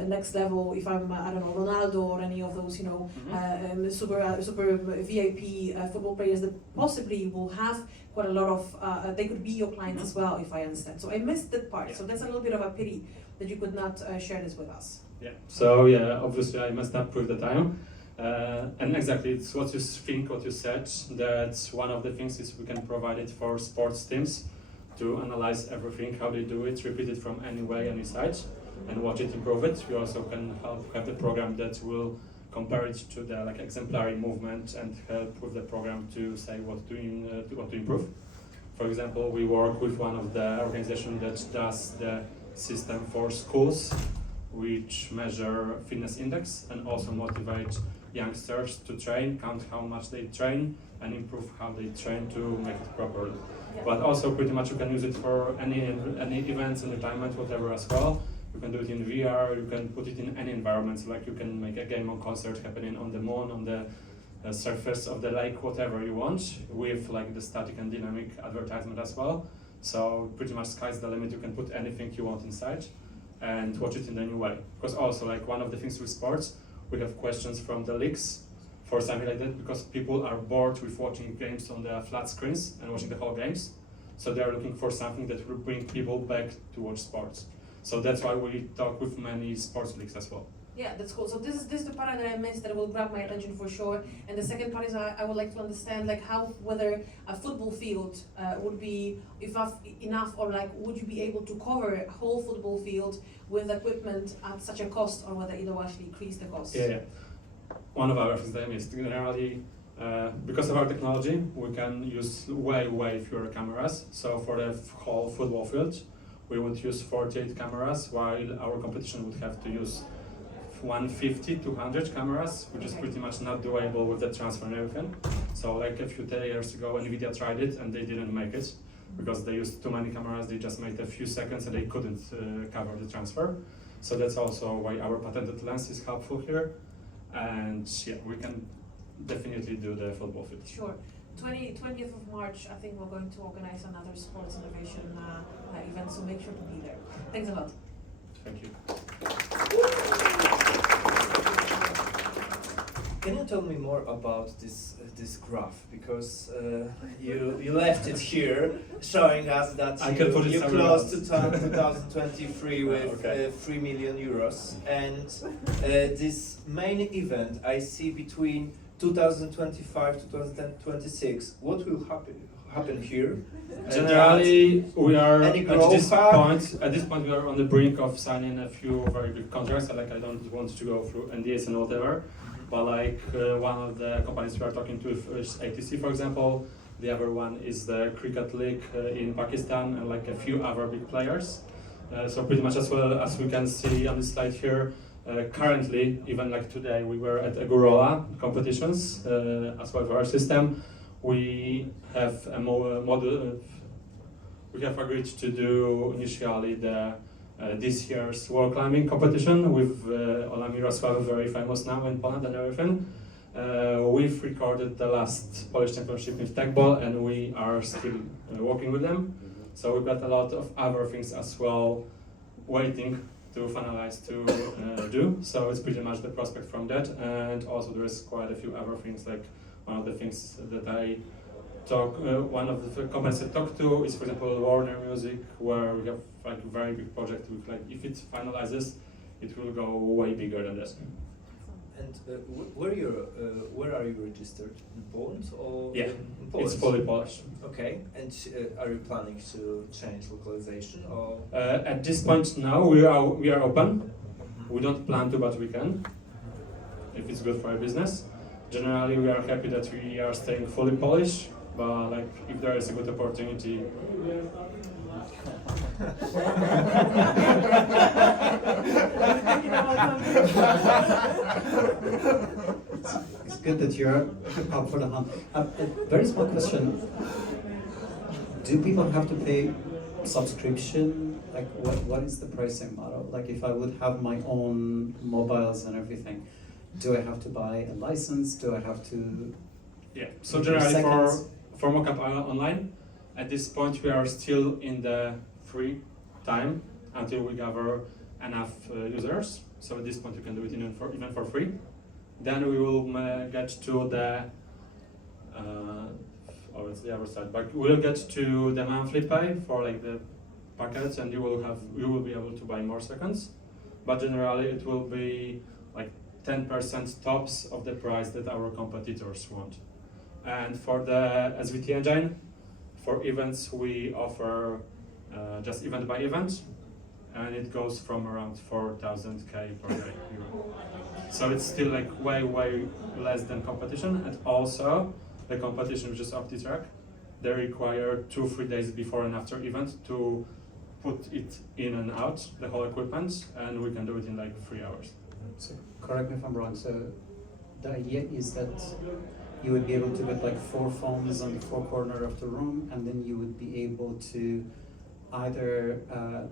next level, if I'm, I don't know, Ronaldo or any of those, you know, super VIP football players that possibly will have quite a lot of, they could be your clients as well, if I understand. So I missed that part, so that's a little bit of a pity that you could not share this with us. Yeah, so yeah, obviously I messed up with the time. And exactly, it's what you think, what you said, that one of the things is we can provide it for sports teams to analyze everything, how they do it, repeat it from any way, any side, and watch it, improve it. We also can have the program that will compare it to the exemplary movement and help with the program to say what to improve. For example, we work with one of the organizations that does the system for schools, which measure fitness index and also motivate youngsters to train, count how much they train, and improve how they train to make it properly. Yeah. But also pretty much you can use it for any events, entertainment, whatever as well. You can do it in VR, you can put it in any environment, so like you can make a game or concert happening on the moon, on the surface of the lake, whatever you want, with like the static and dynamic advertisement as well. So pretty much sky's the limit, you can put anything you want inside and watch it in a new way. Because also like one of the things with sports, we have questions from the leagues for something like that, because people are bored with watching games on the flat screens and watching the whole games. So they are looking for something that will bring people back to watch sports. So that's why we talk with many sports leagues as well. Yeah, that's cool. So this is the part that I missed that will grab my attention for sure. And the second part is I would like to understand like how whether a football field would be enough or like would you be able to cover a whole football field with equipment at such a cost, or whether it will actually increase the cost? Yeah. One of our systems is generally because of our technology, we can use way fewer cameras. So for the whole football field, we would use 48 cameras, while our competition would have to use 150 to 100 cameras, which is pretty much not doable with the transfer and everything. So like a few years ago, NVIDIA tried it and they didn't make it because they used too many cameras. They just made a few seconds and they couldn't cover the transfer. So that's also why our patented lens is helpful here. And yeah, we can definitely do the football field. Sure. 20th of March, I think we're going to organize another sports innovation event, so make sure to be there. Thanks a lot. Thank you. Can you tell me more about this graph? Because you left it here, showing us that I can put it you somewhere closed else. 2023 with Okay. 3 million euros, and this main event I see between 2025 to 2026. What will happen here? Generally, we are Any at growth this path? point. At this point, we are on the brink of signing a few very big contracts. Like I don't want to go through NDAs and whatever, but like one of the companies we are talking to is ATC, for example. The other one is the Cricket League in Pakistan, and like a few other big players. So pretty much as well as we can see on this slide here. Currently, even like today, we were at Agorola competitions as well for our system. We have a model. We have agreed to do initially the this year's wall climbing competition with Ola Mirosław, very famous now in Poland and everything. We've recorded the last Polish championship in Techball, and we are still working with them. So we've got a lot of other things as well waiting to finalize to do. So it's pretty much the prospect from that, and also there is quite a few other things. Like one of the things that I talk, one of the companies I talk to is, for example, Warner Music, where we have like a very big project. With like if it finalizes, it will go way bigger than this. And where are you registered? In Poland or Yeah, in Poland? It's fully Polish. Okay, and are you planning to change localization or? At this point now, we are open. We don't plan to, but we can, if it's good for our business. Generally, we are happy that we are staying fully Polish, but like if there is a good opportunity. It's good that you're up for the hunt. A very small question. Do people have to pay subscription? Like what is the pricing model? Like if I would have my own mobiles and everything, do I have to buy a license? Do I have to? Yeah, so Per generally seconds? for Mockup Online, at this point we are still in the free time until we gather enough users. So at this point you can do it even for free. Then we will get to the, oh it's the other side, but we'll get to the monthly pay for like the packets, and you will be able to buy more seconds. But generally it will be like 10% tops of the price that our competitors want. And for the SVT engine, for events we offer just event by event, and it goes from around 4,000K per day. So it's still like way less than competition. And also the competition, which is OptiTrack, they require 2-3 days before and after event to put it in and out, the whole equipment, and we can do it in like 3 hours. So correct me if I'm wrong. So the idea is that you would be able to get like 4 phones on the 4 corners of the room, and then you would be able to either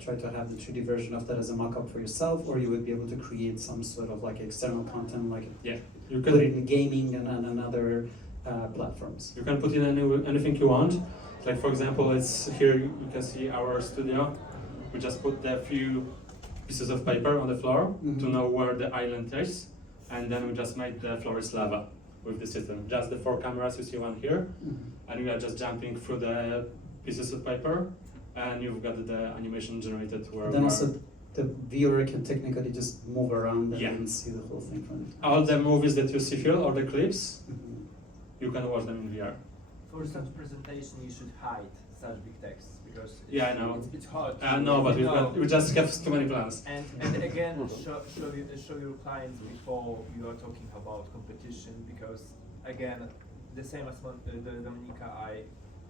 try to have the 3D version of that as a mock-up for yourself, or you would be able to create some sort of like external content, like Yeah, you put it can in gaming and other platforms. put in anything you want. Like for example, it's here you can see our studio. We just put a few pieces of paper on the floor to know where the island is, and then we just made the floor is lava with the system. Just the 4 cameras, you see one here, and we are just jumping through the pieces of paper, and you've got the animation generated where Then we also are. the viewer can technically just move around and Yeah. then see the whole thing from it. All the movies that you see here, or the clips, Mhm. you can watch them in VR. For such presentation, you should hide such big text because Yeah, I know. it's hard. No, but No. we just have too many plans. And again, show your clients before you are talking about competition, because again, the same as Dominika,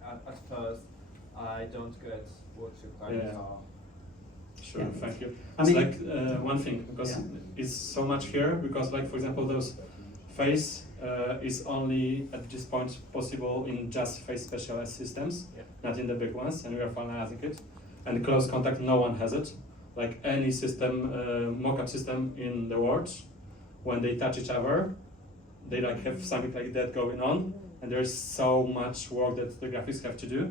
at first I don't get what your clients Yeah. are. Sure, Yeah. thank you. I It's mean- like one thing, because Yeah. it's so much here, because like for example those face is only at this point possible in just face specialized systems, Yeah. not in the big ones, and we are finalizing it. And close contact, no one has it. Like any system, mock-up system in the world, when they touch each other, they like have something like that going on, and there's so much work that the graphics have to do.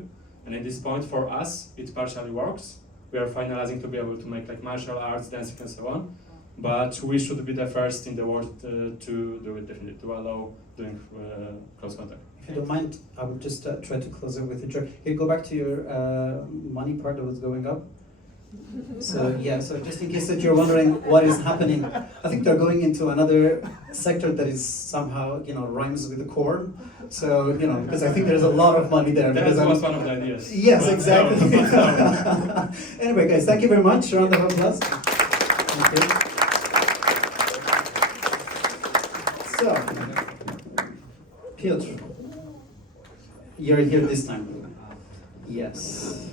And at this point, for us, it partially works. We are finalizing to be able to make like martial arts, dancing, and so on. But we should be the first in the world to do it definitely, to allow doing close contact. If you don't mind, I would just try to close it with a joke. Here, go back to your money part that was going up. So yeah, so just in case that you're wondering what is happening, I think they're going into another sector that is somehow, rhymes with the core. So, because I think there's a lot of money there. That because was one of the ideas. Yes, But exactly. no, but no. Anyway, guys, thank you very much. Round of applause. Thank you. So, Piotr, you're here this time. Yes.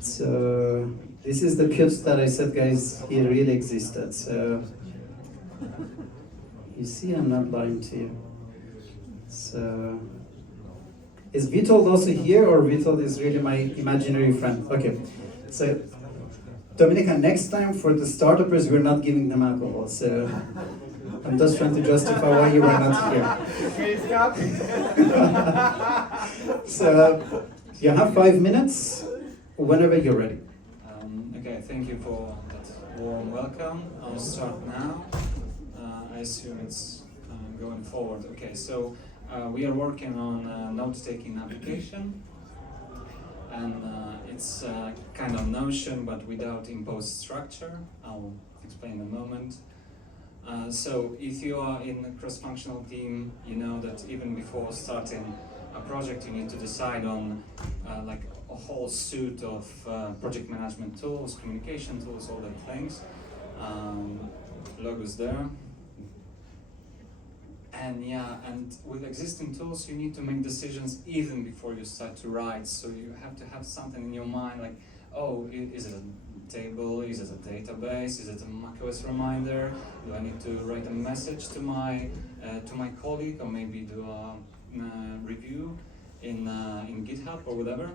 So, this is the Piotr that I said, guys, he really existed. So, you see, I'm not lying to you. So, is Witold also here, or Witold is really my imaginary friend? Okay, so Dominika, next time for the startuppers, we're not giving them alcohol. So I'm just trying to justify why you were not here. So you have 5 minutes, whenever you're ready. Okay, thank you for that warm welcome. I'll start now. I assume it's going forward. Okay, so we are working on a note-taking application, and it's kind of Notion but without imposed structure. I'll explain in a moment. So if you are in a cross-functional team, you know that even before starting a project, you need to decide on like a whole suite of project management tools, communication tools, all that things. Logos there. And yeah, and with existing tools, you need to make decisions even before you start to write. So you have to have something in your mind like, oh, is it a table? Is it a database? Is it a macOS reminder? Do I need to write a message to my colleague, or maybe do a review in GitHub or whatever?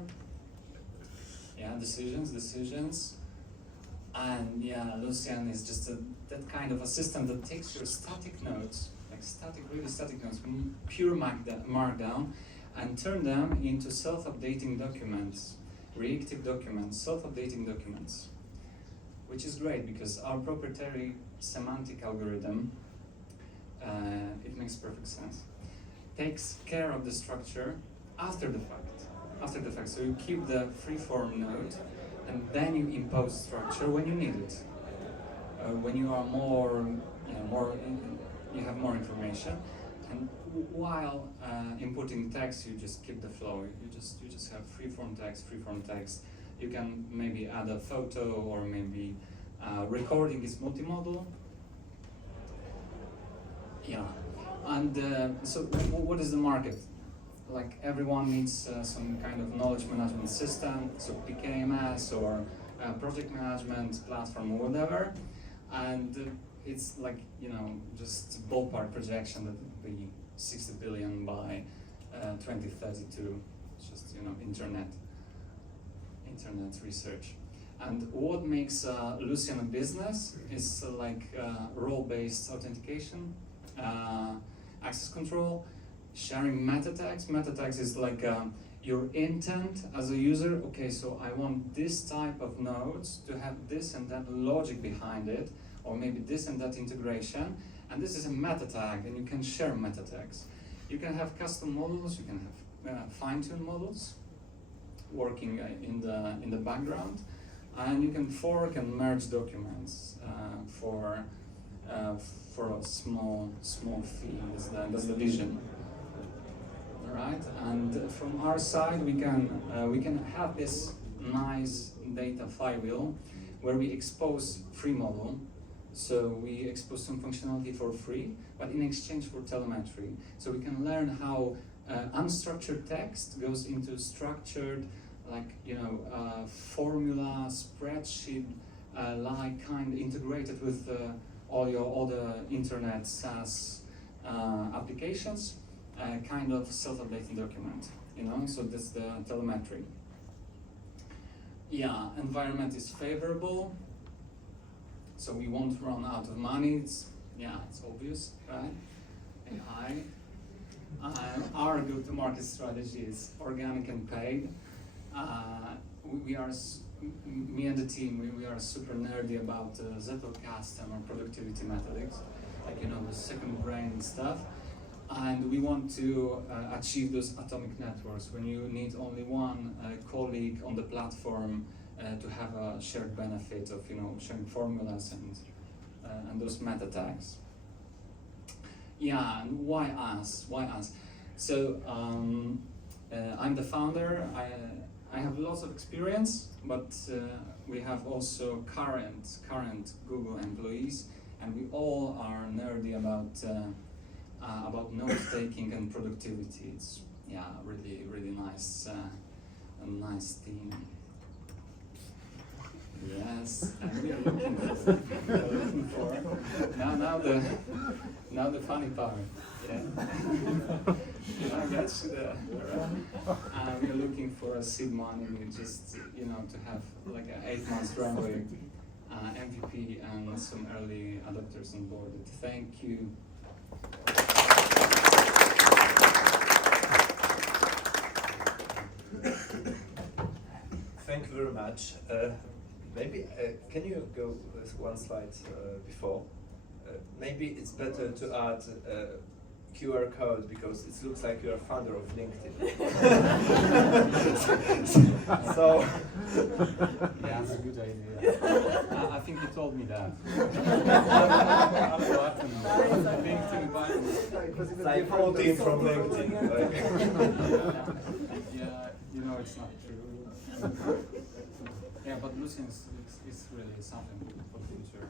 Yeah, decisions. And yeah, Lucian is just that kind of a system that takes your static notes, like really static notes, pure markdown, and turn them into self-updating documents, reactive documents, self-updating documents, which is great because our proprietary semantic algorithm, it makes perfect sense, takes care of the structure after the fact. So you keep the free-form node, and then you impose structure when you need it. When you are you have more information, and while inputting text, you just keep the flow. You just have free-form text. You can maybe add a photo, or maybe recording is multimodal. Yeah, and so what is the market? Like everyone needs some kind of knowledge management system, so PKMS or project management platform or whatever, and it's like, just ballpark projection that it will be 60 billion by 2032. It's just internet research. And what makes Lucian a business is like role-based authentication, access control, sharing meta tags. Meta tags is like your intent as a user. Okay, so I want this type of nodes to have this and that logic behind it, or maybe this and that integration. And this is a meta tag, and you can share meta tags. You can have custom models, you can have fine-tuned models, working in the background, and you can fork and merge documents for a small fee. That's the vision. All right, and from our side, we can have this nice data flywheel where we expose free model. So we expose some functionality for free, but in exchange for telemetry. So we can learn how unstructured text goes into structured, like, formula, spreadsheet, like kind integrated with all the internet SaaS applications, kind of self-updating document, so that's the telemetry. Yeah, environment is favorable, so we won't run out of money. It's obvious, right? AI. Our go-to-market strategy is organic and paid. Me and the team, we are super nerdy about Zettelkasten or productivity methods, like the second brain stuff. And we want to achieve those atomic networks when you need only one colleague on the platform to have a shared benefit of sharing formulas and those meta tags. Yeah, and why us? Why us? So I'm the founder. I have lots of experience, but we have also current Google employees, and we all are nerdy about note-taking and productivity. It's really nice, a nice team. Yes, and we are looking for now the funny part. Yeah, that's we are looking for a seed money, just to have like an 8 months runway, MVP, and some early adopters on board. Thank you. Thank you very much. Maybe can you go with one slide before? Maybe it's better to add QR code because it looks like you're a founder of LinkedIn. So yeah, that's a good idea. I think you told me that. LinkedIn button. it's like quoting from LinkedIn. Yeah, it's not true. Yeah, but Lucian is really something for the future.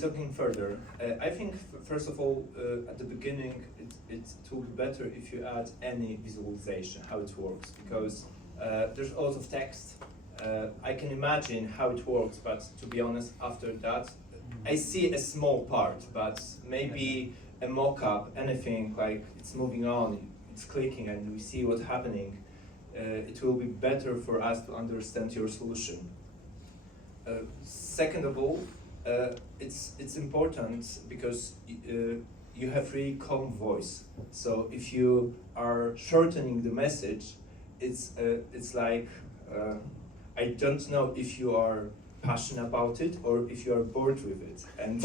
Talking further, I think first of all, at the beginning, it will be better if you add any visualization, how it works, because there's a lot of text. I can imagine how it works, but to be honest, after that, I see a small part, but maybe a mock-up, anything like it's moving on, it's clicking, and we see what's happening. It will be better for us to understand your solution. Second of all, it's important because you have really calm voice. So if you are shortening the message, it's like I don't know if you are passionate about it or if you are bored with it. And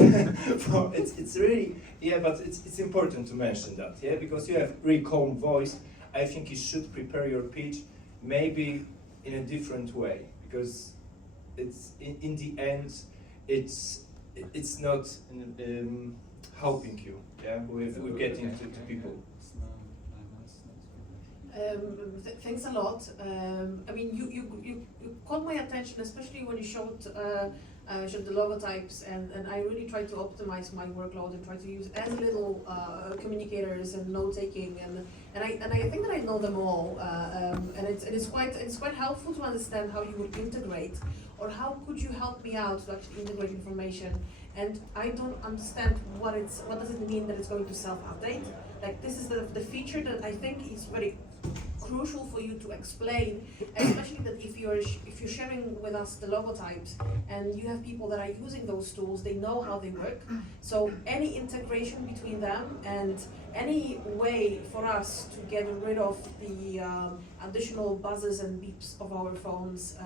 it's really but it's important to mention that because you have really calm voice. I think you should prepare your pitch maybe in a different way because it's in the end it's not helping you with getting to people. Thanks a lot. I mean, you caught my attention, especially when you showed the logotypes, and I really tried to optimize my workload and try to use as little communicators and note taking, and I think that I know them all, and it's quite helpful to understand how you would integrate, or how could you help me out to actually integrate information. And I don't understand what does it mean that it's going to self-update. Like, this is the feature that I think is very crucial for you to explain, especially that if you're sharing with us the logotypes and you have people that are using those tools, they know how they work. So any integration between them and any way for us to get rid of the additional buzzes and beeps of our phones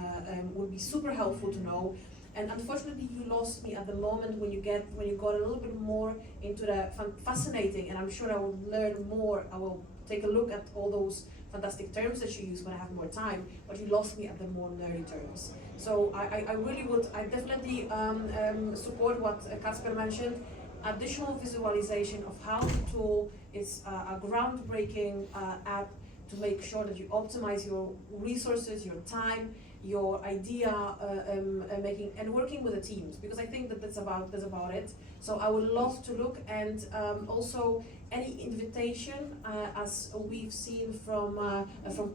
would be super helpful to know. And unfortunately, you lost me at the moment when you got a little bit more into the fascinating, and I'm sure I will learn more. I will take a look at all those fantastic terms that you use when I have more time, but you lost me at the more nerdy terms. So I really would, I definitely support what Kacper mentioned, additional visualization of how the tool is a groundbreaking app to make sure that you optimize your resources, your time, your idea making, and working with the teams, because I think that that's about it. So I would love to look, and also any invitation, as we've seen from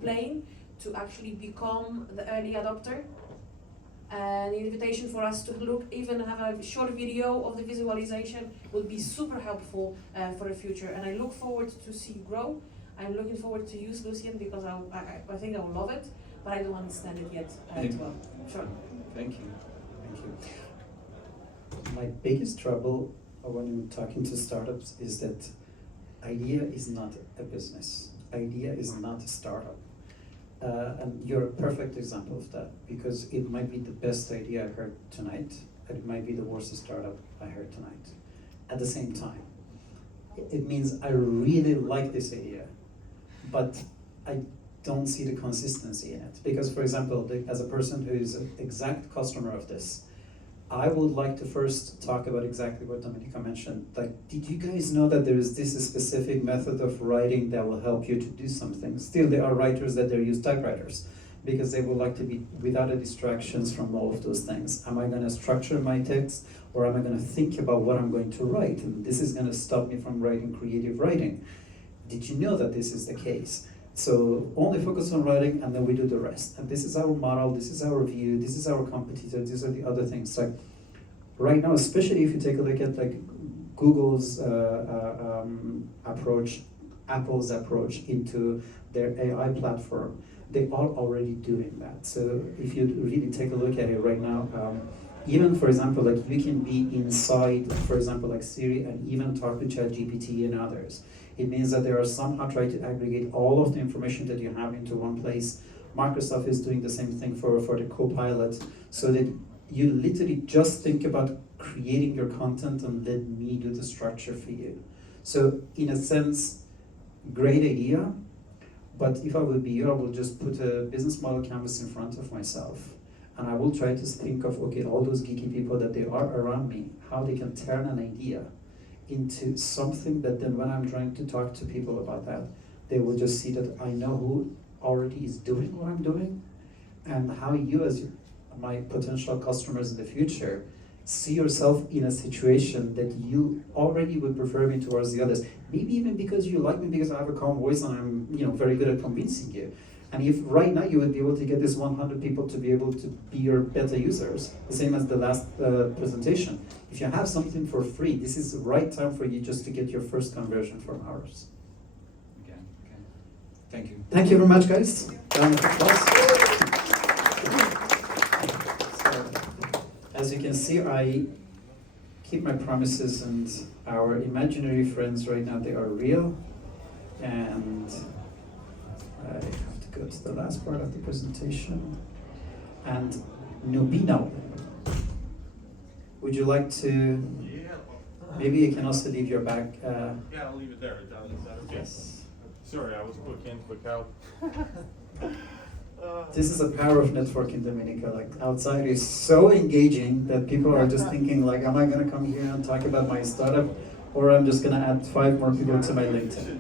Plain, to actually become the early adopter. An invitation for us to look, even have a short video of the visualization would be super helpful for the future. And I look forward to see you grow. I'm looking forward to use Lucian because I think I will love it, but I don't understand it yet as well. Sure. Thank you. Thank you. My biggest trouble when I'm talking to startups is that idea is not a business. Idea is not a startup. And you're a perfect example of that, because it might be the best idea I heard tonight, and it might be the worst startup I heard tonight. At the same time, it means I really like this idea, but I don't see the consistency in it. Because, for example, as a person who is an exact customer of this, I would like to first talk about exactly what Dominika mentioned. Like, did you guys know that there is this specific method of writing that will help you to do something? Still, there are writers that use typewriters because they would like to be without the distractions from all of those things. Am I going to structure my text, or am I going to think about what I'm going to write? And this is going to stop me from writing creative writing. Did you know that this is the case? So only focus on writing, and then we do the rest. And this is our model, this is our view, this is our competitor, these are the other things. Like right now, especially if you take a look at like Google's approach, Apple's approach into their AI platform, they are already doing that. So if you really take a look at it right now, even for example, like you can be inside, for example, like Siri, and even talk to ChatGPT and others. It means that they are somehow trying to aggregate all of the information that you have into one place. Microsoft is doing the same thing for the Copilot, so that you literally just think about creating your content and let me do the structure for you. So in a sense, great idea, but if I would be you, I will just put a business model canvas in front of myself, and I will try to think of, okay, all those geeky people that they are around me, how they can turn an idea into something that then when I'm trying to talk to people about that, they will just see that I know who already is doing what I'm doing, and how you as my potential customers in the future see yourself in a situation that you already would prefer me towards the others. Maybe even because you like me because I have a calm voice and I'm very good at convincing you. And if right now you would be able to get this 100 people to be able to be your beta users, the same as the last presentation. If you have something for free, this is the right time for you just to get your first conversion from ours. Okay. Thank you. Thank you very much, guys. Round of applause. So, as you can see, I keep my promises, and our imaginary friends right now, they are real. And I have to go to the last part of the presentation. And Nubino, would you like to, maybe you can also leave your bag. Yeah, I'll leave it there. Is that okay? Yes. Sorry, I was quick in, quick out. This is the power of networking, Dominika. Like outside is so engaging that people are just thinking like, am I gonna come here and talk about my startup, or I'm just gonna add 5 more people to my LinkedIn.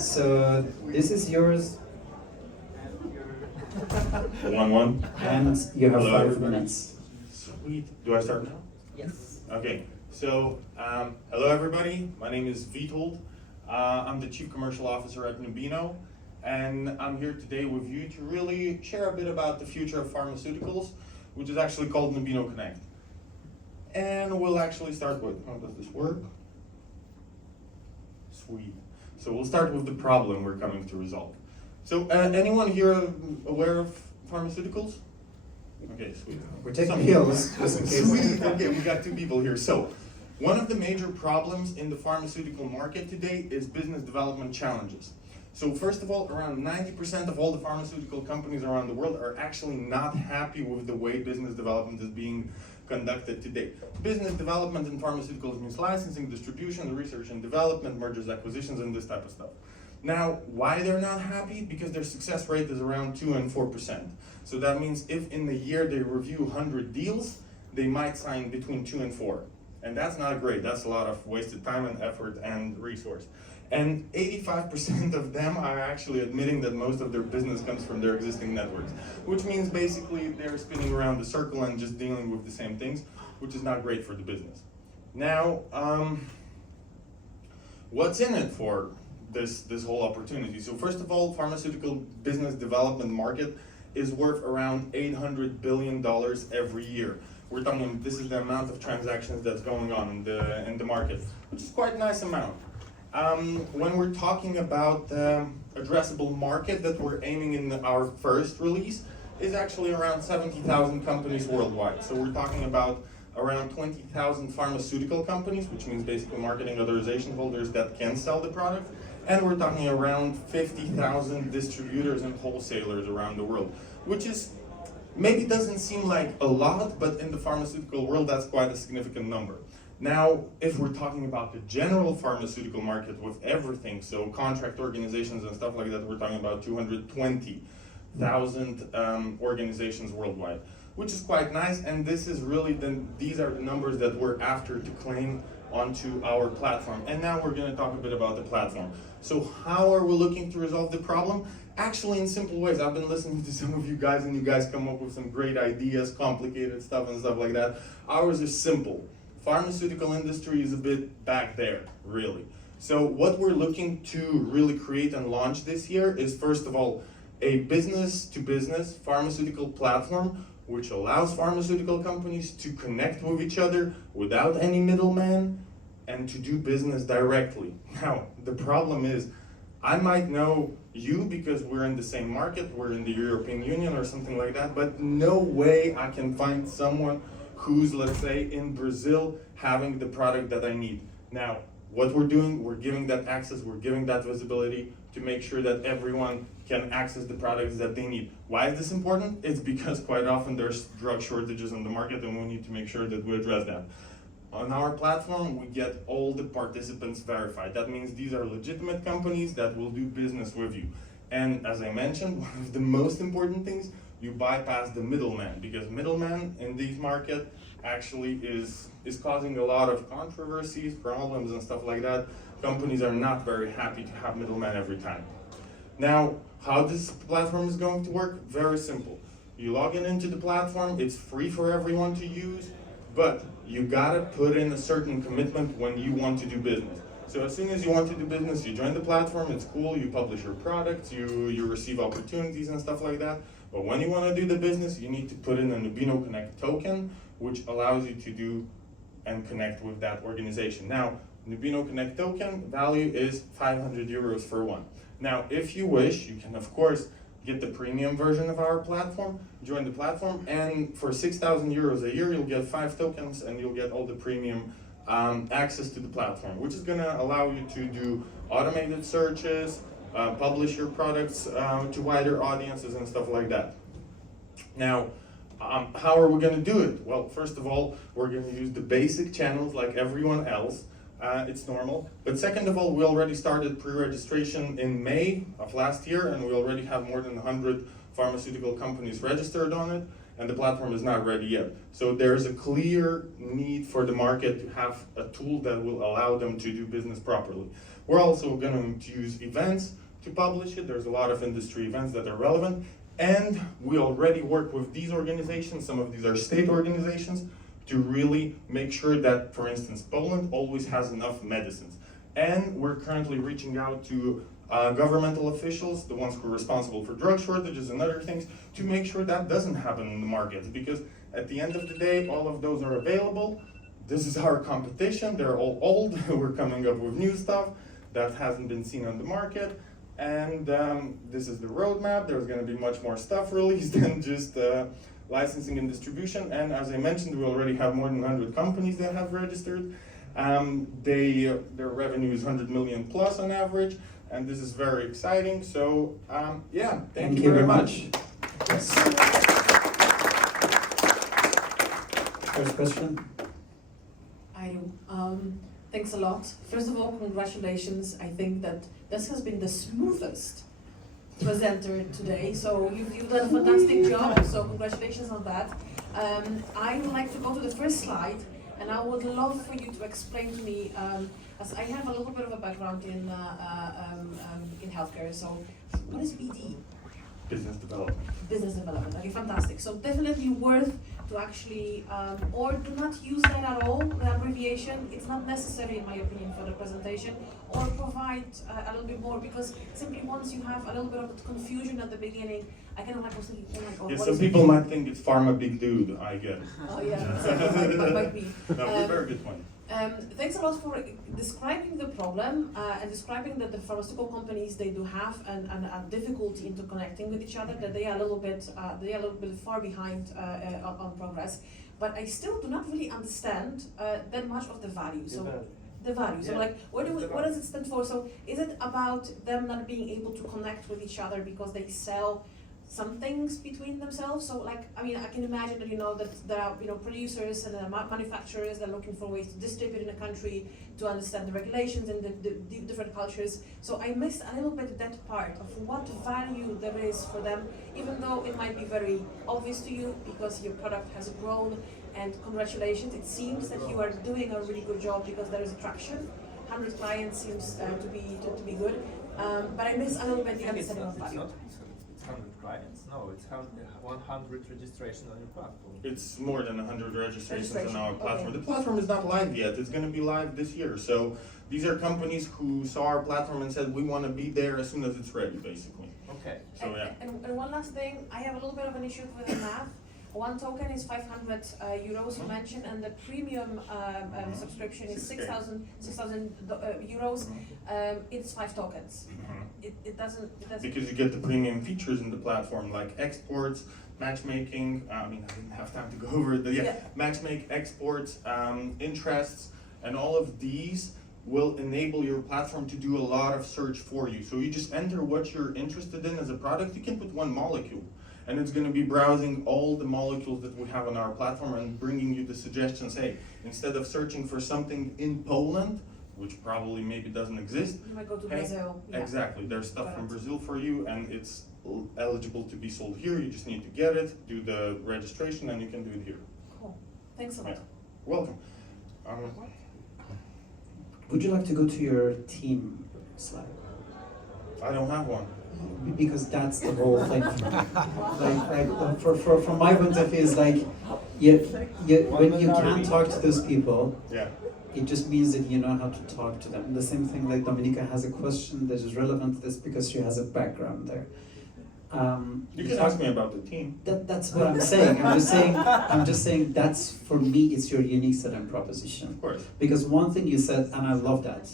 So this is yours. 1-1. And you have Hello, 5 everybody. minutes. Sweet. Do I start now? Yes. Okay. So, hello everybody. My name is Vitold. I'm the Chief Commercial Officer at Nubino, and I'm here today with you to really share a bit about the future of pharmaceuticals, which is actually called Nubino Connect. And we'll actually start with, how does this work? Sweet. So we'll start with the problem we're coming to resolve. So anyone here aware of pharmaceuticals? Okay, sweet. We're taking Some- pills, just in case. Sweet. Okay, we got 2 people here. So, one of the major problems in the pharmaceutical market today is business development challenges. So first of all, around 90% of all the pharmaceutical companies around the world are actually not happy with the way business development is being conducted today. Business development in pharmaceuticals means licensing, distribution, research and development, mergers, acquisitions, and this type of stuff. Now, why they're not happy? Because their success rate is around 2 and 4%. So that means if in the year they review 100 deals, they might sign between 2 and 4. And that's not great. That's a lot of wasted time and effort and resource. And 85% of them are actually admitting that most of their business comes from their existing networks, which means basically they're spinning around the circle and just dealing with the same things, which is not great for the business. Now, what's in it for this whole opportunity? So first of all, pharmaceutical business development market is worth around $800 billion every year. We're talking, this is the amount of transactions that's going on in the market, which is quite a nice amount. When we're talking about the addressable market that we're aiming in our first release, is actually around 70,000 companies worldwide. So we're talking about around 20,000 pharmaceutical companies, which means basically marketing authorization holders that can sell the product. And we're talking around 50,000 distributors and wholesalers around the world, which is maybe doesn't seem like a lot, but in the pharmaceutical world, that's quite a significant number. Now, if we're talking about the general pharmaceutical market with everything, so contract organizations and stuff like that, we're talking about 220,000 organizations worldwide, which is quite nice. And this is really, these are the numbers that we're after to claim onto our platform. And now we're going to talk a bit about the platform. So how are we looking to resolve the problem? Actually, in simple ways. I've been listening to some of you guys, and you guys come up with some great ideas, complicated stuff and stuff like that. Ours is simple. Pharmaceutical industry is a bit back there, really. So what we're looking to really create and launch this year is, first of all, a business-to-business pharmaceutical platform which allows pharmaceutical companies to connect with each other without any middleman and to do business directly. Now, the problem is, I might know you because we're in the same market, we're in the European Union or something like that, but no way I can find someone who's, let's say, in Brazil having the product that I need. Now, what we're doing, we're giving that access, we're giving that visibility to make sure that everyone can access the products that they need. Why is this important? It's because quite often there's drug shortages on the market and we need to make sure that we address that. On our platform, we get all the participants verified. That means these are legitimate companies that will do business with you. And as I mentioned, one of the most important things, you bypass the middleman, because middleman in these markets actually is causing a lot of controversies, problems and stuff like that. Companies are not very happy to have middlemen every time. Now, how this platform is going to work? Very simple. You log into the platform, it's free for everyone to use, but you gotta put in a certain commitment when you want to do business. So as soon as you want to do business, you join the platform, it's cool, you publish your products, you receive opportunities and stuff like that. But when you want to do the business, you need to put in a Nubino Connect token, which allows you to do and connect with that organization. Now, Nubino Connect token value is 500 euros for one. Now, if you wish, you can of course get the premium version of our platform, join the platform, and for 6,000 euros a year, you'll get 5 tokens and you'll get all the premium access to the platform, which is gonna allow you to do automated searches, publish your products to wider audiences and stuff like that. Now, how are we gonna do it? Well, first of all, we're gonna use the basic channels like everyone else. It's normal. But second of all, we already started pre-registration in May of last year, and we already have more than 100 pharmaceutical companies registered on it, and the platform is not ready yet. So there's a clear need for the market to have a tool that will allow them to do business properly. We're also going to use events to publish it. There's a lot of industry events that are relevant, and we already work with these organizations. Some of these are state organizations, to really make sure that, for instance, Poland always has enough medicines. And we're currently reaching out to governmental officials, the ones who are responsible for drug shortages and other things, to make sure that doesn't happen in the markets. Because at the end of the day, all of those are available. This is our competition. They're all old. We're coming up with new stuff that hasn't been seen on the market. And this is the roadmap. There's going to be much more stuff released than just licensing and distribution. And as I mentioned, we already have more than 100 companies that have registered. Their revenue is 100 million plus on average, and this is very exciting. So yeah, thank you very much. Yes. First question. I do. Thanks a lot. First of all, congratulations. I think that this has been the smoothest presenter today, so you've done a fantastic job, so congratulations on that. I would like to go to the first slide, and I would love for you to explain to me, as I have a little bit of a background in healthcare, so what is BD? Business development. Business development. Okay, fantastic. So definitely worth to actually, or do not use that at all, the abbreviation. It's not necessary, in my opinion, for the presentation, or provide a little bit more, because simply once you have a little bit of confusion at the beginning, I kind of like was thinking, oh my god, Yeah, what some is people it? might think it's pharma big dude, I get it. Oh yeah, might be. No, very good point. Thanks a lot for describing the problem and describing that the pharmaceutical companies, they do have a difficulty into connecting with each other, that they are a little bit far behind on progress. But I still do not really understand that much of the value. So the value. So Yeah. like, what does it stand for? So is it about them not being able to connect with each other because they sell some things between themselves? So like, I mean, I can imagine that, that there are, producers and manufacturers that are looking for ways to distribute in a country, to understand the regulations and the different cultures. So I missed a little bit that part of what value there is for them, even though it might be very obvious to you because your product has grown, and congratulations, it seems that you are doing a really good job because there is traction. 100 clients seems to be good, but I miss a little bit the understanding of value. It's 100 clients. No, it's 100 registration on your platform. It's more than 100 registrations on our Registration, platform. okay. The platform is not live yet. It's going to be live this year. So these are companies who saw our platform and said, we want to be there as soon as it's ready, basically. Okay. So yeah. And one last thing, I have a little bit of an issue with the math. One token is 500 euros, you mentioned, and the premium subscription is 6,000 euros. It's 5 tokens. It doesn't. Because you get the premium features in the platform, like exports, matchmaking. I didn't have time to go over it, but yeah. Matchmake, exports, interests, and all of these will enable your platform to do a lot of search for you. So you just enter what you're interested in as a product. You can put one molecule, and it's going to be browsing all the molecules that we have on our platform and bringing you the suggestions. Hey, instead of searching for something in Poland, which probably maybe doesn't exist, You might go to Brazil. Yeah. exactly, there's stuff Got from it. Brazil for you, and it's eligible to be sold here. You just need to get it, do the registration, and you can do it here. Cool. Thanks a lot. Yeah. Welcome. Would you like to go to your team slide? I don't have one. Because that's the whole thing. From my point of view, is like, when you can't talk to those people, Yeah. it just means that you know how to talk to them. The same thing, like Dominika has a question that is relevant to this because she has a background there. You can ask me about the team. That's what I'm saying. I'm just saying that's, for me, it's your unique selling proposition. Of course. Because one thing you said, and I love that,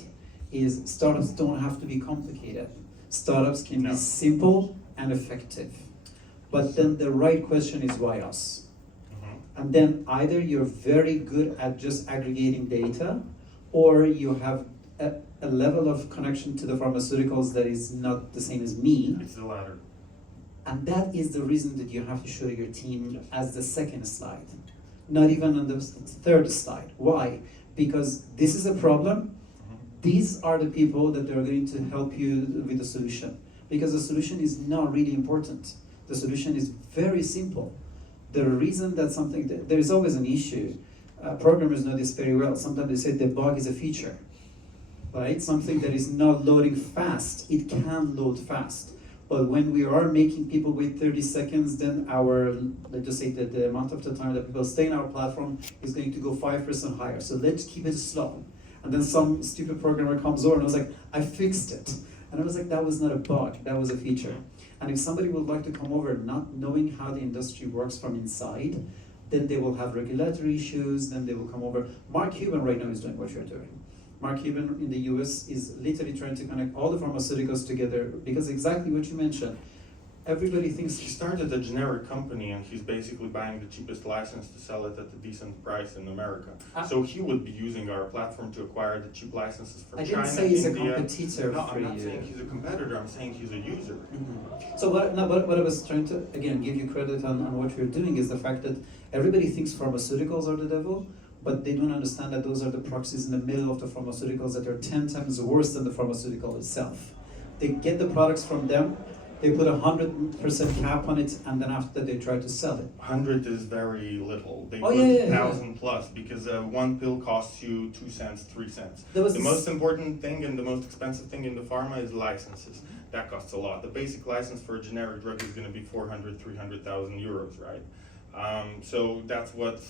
is startups don't have to be complicated. Startups can No. be simple and effective. But then the right question is, why us? And then either you're very good at just aggregating data, or you have a level of connection to the pharmaceuticals that is not the same as me. It's the latter. And that is the reason that you have to show your team as the second slide, not even on the third slide. Why? Because this is a problem. These are the people that are going to help you with the solution. Because the solution is not really important. The solution is very simple. The reason that there is always an issue. Programmers know this very well. Sometimes they say the bug is a feature, right? Something that is not loading fast. It can load fast. But when we are making people wait 30 seconds, then let's just say that the amount of the time that people stay in our platform is going to go 5% higher. So let's keep it slow. And then some stupid programmer comes over and I was like, I fixed it. And I was like, that was not a bug, that was a feature. And if somebody would like to come over not knowing how the industry works from inside, then they will have regulatory issues, then they will come over. Mark Cuban right now is doing what you're doing. Mark Cuban in the US is literally trying to connect all the pharmaceuticals together because exactly what you mentioned. Everybody thinks He started a generic company and he's basically buying the cheapest license to sell it at a decent price in America. So he would be using our platform to acquire the cheap licenses from I China, didn't say he's a India. competitor No, for I'm not you. saying he's a competitor, I'm saying he's a user. So what I was trying to, again, give you credit on what you're doing is the fact that everybody thinks pharmaceuticals are the devil, but they don't understand that those are the proxies in the middle of the pharmaceuticals that are 10 times worse than the pharmaceutical itself. They get the products from them, they put 100% cap on it, and then after that they try to sell it. 100 is very little. They Oh, put yeah. 1,000 plus because one pill costs you 2 cents, 3 cents. There was The this- most important thing and the most expensive thing in the pharma is licenses. That costs a lot. The basic license for a generic drug is going to be 400, 300,000 euros, right? So that's what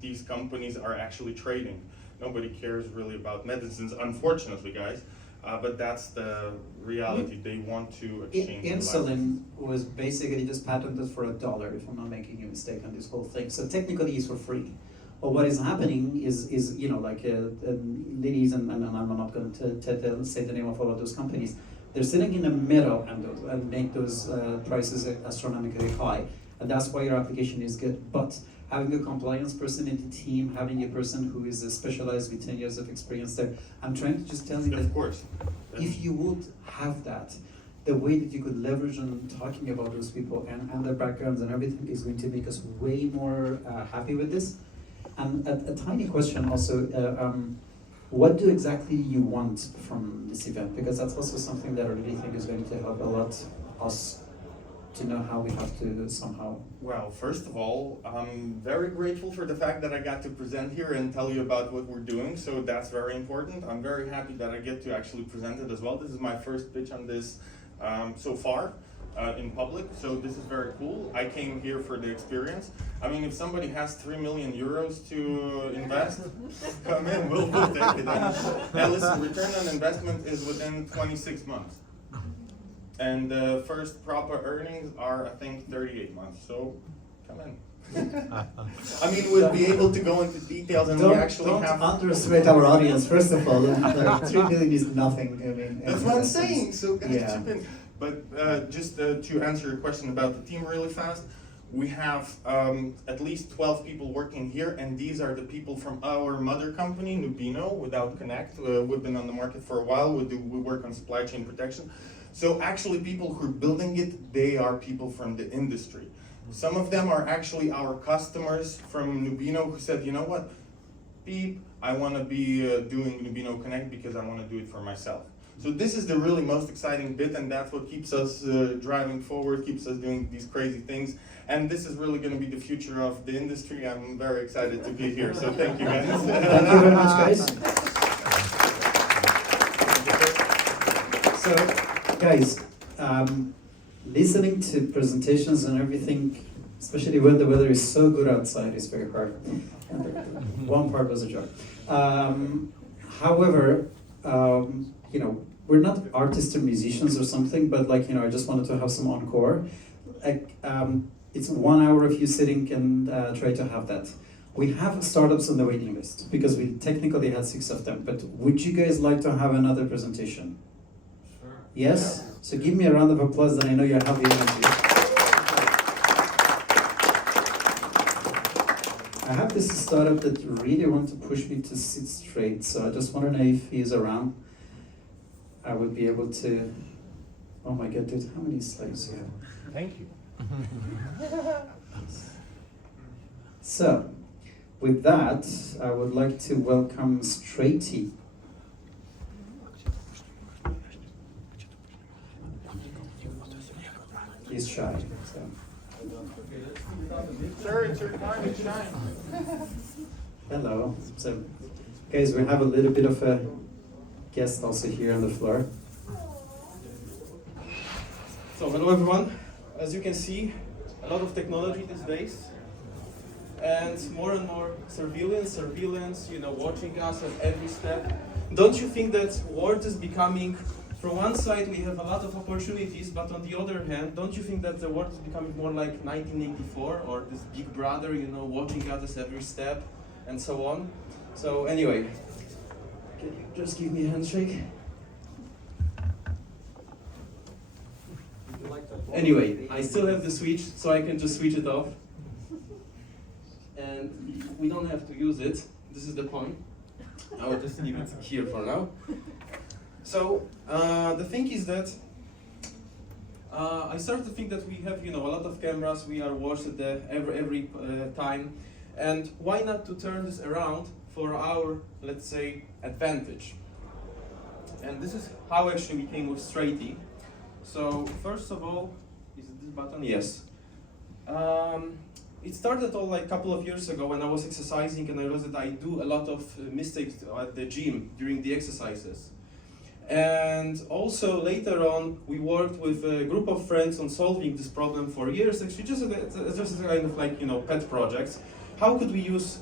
these companies are actually trading. Nobody cares really about medicines, unfortunately, guys. But that's the reality. They want to exchange. the Insulin was basically just patented for $1, if I'm not making a mistake on this whole thing. So technically it's for free. But what is happening is you know, like ladies, and I'm not going to say the name of all of those companies, they're sitting in the middle and make those prices astronomically high. And that's why your application is good. But having a compliance person in the team, having a person who is specialized with 10 years of experience there, I'm trying to just tell you that Of course. if you would have that, the way that you could leverage on talking about those people and their backgrounds and everything is going to make us way more happy with this. And a tiny question also, what do exactly you want from this event? Because that's also something that I really think is going to help a lot us to know how we have to somehow. Well, first of all, I'm very grateful for the fact that I got to present here and tell you about what we're doing, so that's very important. I'm very happy that I get to actually present it as well. This is my first pitch on this so far in public, so this is very cool. I came here for the experience. I mean, if somebody has 3 million euros to invest, come in, we'll take it. And listen, return on investment is within 26 months. And the first proper earnings are, I think, 38 months, so come in. I mean, we'll be able to go into details and we actually don't have... underestimate our audience, first of all. Like, 3 million is nothing. I mean, That's what I'm saying, so guys, Yeah. chip in. But just to answer your question about the team really fast, we have at least 12 people working here, and these are the people from our mother company, Nubino, Without Connect. We've been on the market for a while. We work on supply chain protection. So actually people who are building it, they are people from the industry. Some of them are actually our customers from Nubino who said, you know what, beep, I want to be doing Nubino Connect because I want to do it for myself. So this is the really most exciting bit, and that's what keeps us driving forward, keeps us doing these crazy things. And this is really going to be the future of the industry. I'm very excited to be here, so thank you guys. Thank you very much, guys. So, guys, listening to presentations and everything, especially when the weather is so good outside, is very hard. One part was a joke. However, you know, we're not artists or musicians or something, but like, you know, I just wanted to have some encore. Like, it's 1 hour of you sitting and try to have that. We have startups on the waiting list because we technically had 6 of them, but would you guys like to have another presentation? Sure. Yes? So give me a round of applause that I know you have the energy. I have this startup that really want to push me to sit straight, so I just want to know if he's around. I would be able to... Oh my god, dude, how many slides do you have? Thank you. So, with that, I would like to welcome Straighty. He's shy. So. Sir, it's your time to shine. Hello. So, guys, we have a little bit of a guest also here on the floor. So hello everyone. As you can see, a lot of technology these days, and more surveillance, you know, watching us at every step. Don't you think that world is becoming, from one side we have a lot of opportunities, but on the other hand, don't you think that the world is becoming more like 1984 or this big brother, you know, watching us every step and so on? So anyway, can you just give me a handshake? Anyway, I still have the switch, so I can just switch it off. And we don't have to use it. This is the point. I will just leave it here for now. So, the thing is that I start to think that we have, you know, a lot of cameras, we are watched at every time. And why not to turn this around for our, let's say, advantage? And this is how actually we came with Straighty. So first of all, is it this button? Yes. It started all like a couple of years ago when I was exercising and I realized that I do a lot of mistakes at the gym during the exercises. And also later on, we worked with a group of friends on solving this problem for years, actually just as a kind of like, you know, pet projects. How could we use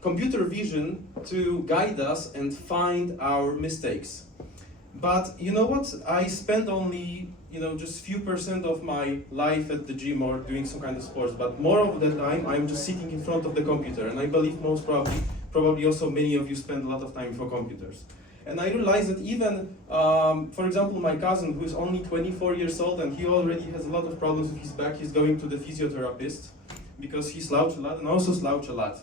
computer vision to guide us and find our mistakes? But you know what? I spend only, you know, just few percent of my life at the gym or doing some kind of sports, but more of the time I'm just sitting in front of the computer, and I believe most probably also many of you spend a lot of time for computers. And I realized that even, for example, my cousin, who is only 24 years old and he already has a lot of problems with his back, he's going to the physiotherapist because he slouches a lot and also slouch a lot.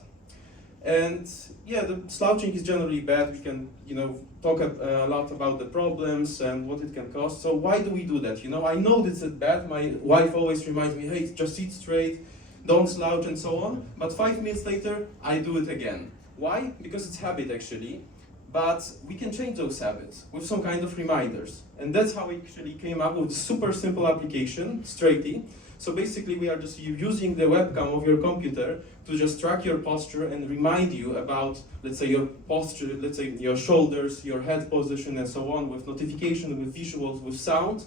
And yeah, the slouching is generally bad. We can, you know, talk a lot about the problems and what it can cost. So why do we do that? You know, I know this is bad. My wife always reminds me, hey, just sit straight, don't slouch and so on. But 5 minutes later, I do it again. Why? Because it's habit actually. But we can change those habits with some kind of reminders. And that's how we actually came up with a super simple application, Straighty. So basically we are just using the webcam of your computer to just track your posture and remind you about, let's say, your posture, let's say your shoulders, your head position and so on, with notification, with visuals, with sound.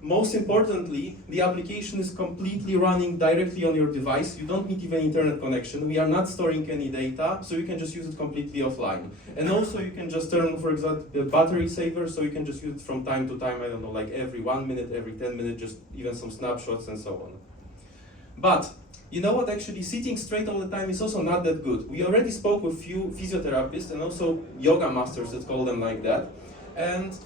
Most importantly, the application is completely running directly on your device. You don't need even internet connection. We are not storing any data, so you can just use it completely offline. And also you can just turn, for example, the battery saver, so you can just use it from time to time, I don't know, like every 1 minute, every 10 minutes, just even some snapshots and so on. But you know what, actually sitting straight all the time is also not that good. We already spoke with few physiotherapists and also yoga masters, let's call them like that. And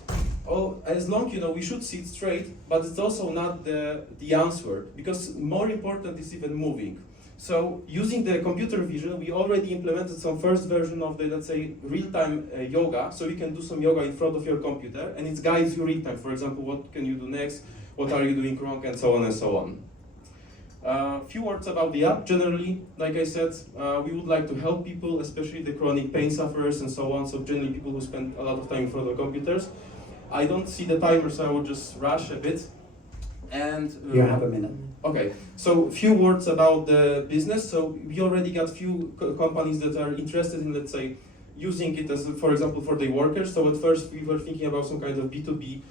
as long, you know, we should sit straight, but it's also not the answer, because more important is even moving. So using the computer vision, we already implemented some first version of the, let's say, real-time yoga, so you can do some yoga in front of your computer, and it guides you real-time. For example, what can you do next, what are you doing wrong, and so on and so on. Few words about the app. Generally, like I said, we would like to help people, especially the chronic pain sufferers and so on, so generally people who spend a lot of time in front of computers. I don't see the timer, so I will just rush a bit. And You have a minute. okay, so few words about the business. So we already got few companies that are interested in, let's say, using it as, for example, for their workers. So at first we were thinking about some kind of B2B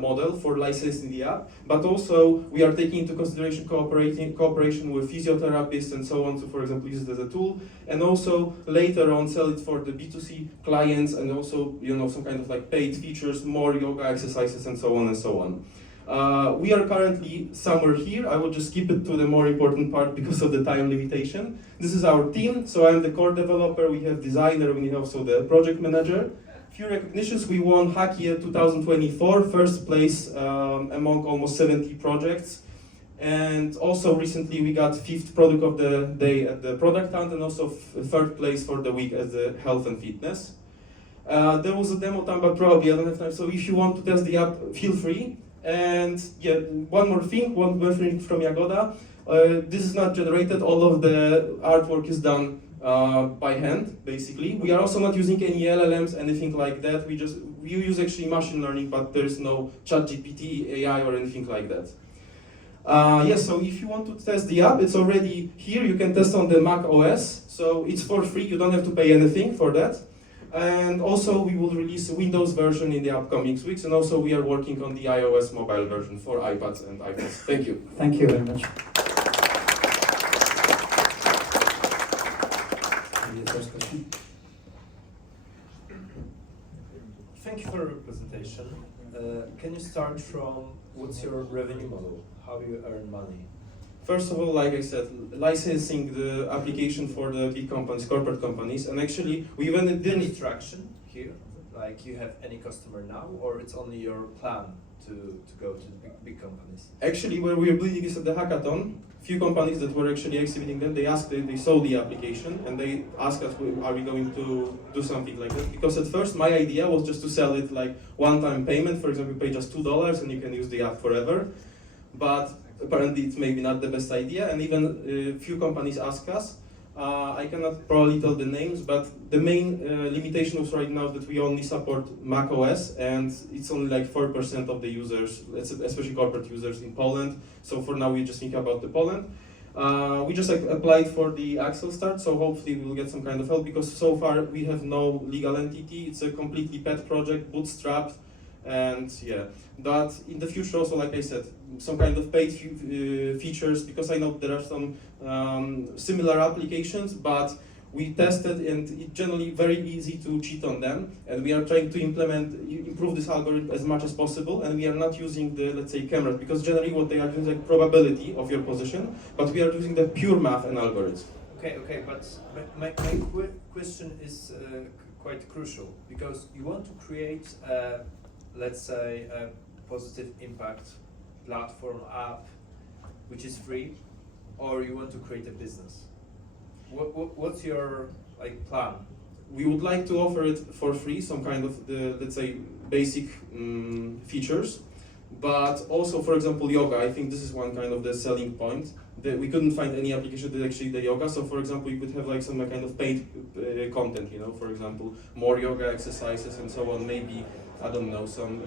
model for licensing the app, but also we are taking into consideration cooperation with physiotherapists and so on, to, for example, use it as a tool, and also later on sell it for the B2C clients, and also, you know, some kind of like paid features, more yoga exercises and so on and so on. We are currently somewhere here. I will just skip it to the more important part because of the time limitation. This is our team. So I'm the core developer, we have designer, we have also the project manager. Few recognitions: we won Hack Year 2024, first place among almost 70 projects. And also recently we got 5th product of the day at the product hunt, and also 3rd place for the week as the health and fitness. There was a demo time, but probably I don't have time. So if you want to test the app, feel free. And yeah, one more thing from Jagoda. This is not generated, all of the artwork is done by hand, basically. We are also not using any LLMs, anything like that. We use actually machine learning, but there is no ChatGPT, AI, or anything like that. Yes, so if you want to test the app, it's already here. You can test on the Mac OS, so it's for free. You don't have to pay anything for that. And also we will release a Windows version in the upcoming weeks, and also we are working on the iOS mobile version for iPads and iPhones. Thank you. Thank you very much. Maybe the first question. Thank you for your presentation. Can you start from what's your revenue model? How you earn money? First of all, like I said, licensing the application for the big companies, corporate companies, and actually we even didn't. Any traction here? Like you have any customer now, or it's only your plan to go to big companies? Actually, where we are building this at the hackathon, few companies that were actually exhibiting them, they saw the application and they asked us, are we going to do something like that? Because at first my idea was just to sell it like one-time payment. For example, you pay just $2 and you can use the app forever. But apparently it's maybe not the best idea, and even few companies ask us, I cannot probably tell the names, but the main limitation of right now is that we only support Mac OS, and it's only like 4% of the users, especially corporate users in Poland. So for now, we just think about the Poland. We just applied for the Axel start, so hopefully we will get some kind of help, because so far we have no legal entity. It's a completely pet project, bootstrapped, and yeah. But in the future also, like I said, some kind of paid features, because I know there are some similar applications, but we tested and it's generally very easy to cheat on them, and we are trying to improve this algorithm as much as possible, and we are not using the, let's say, cameras, because generally what they are doing is like probability of your position, but we are using the pure math and algorithms. Okay, but my question is quite crucial, because you want to create, let's say, a positive impact platform app which is free, or you want to create a business? What's your plan? We would like to offer it for free, some kind of the, let's say, basic features, but also, for example, yoga. I think this is one kind of the selling point. We couldn't find any application that actually the yoga. So, for example, you could have like some kind of paid content. You know, for example, more yoga exercises and so on. Maybe, I don't know, some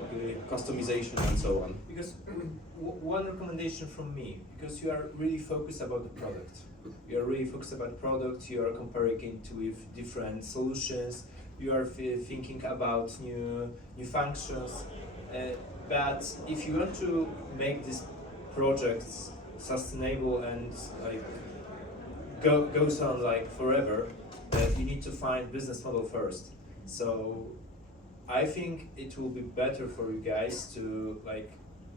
customization and so on. Because one recommendation from me, because you are really focused about the product. You are really focused about the product. You are comparing it with different solutions. You are thinking about new functions. But if you want to make these projects sustainable and goes on forever, you need to find business model first. So I think it will be better for you guys to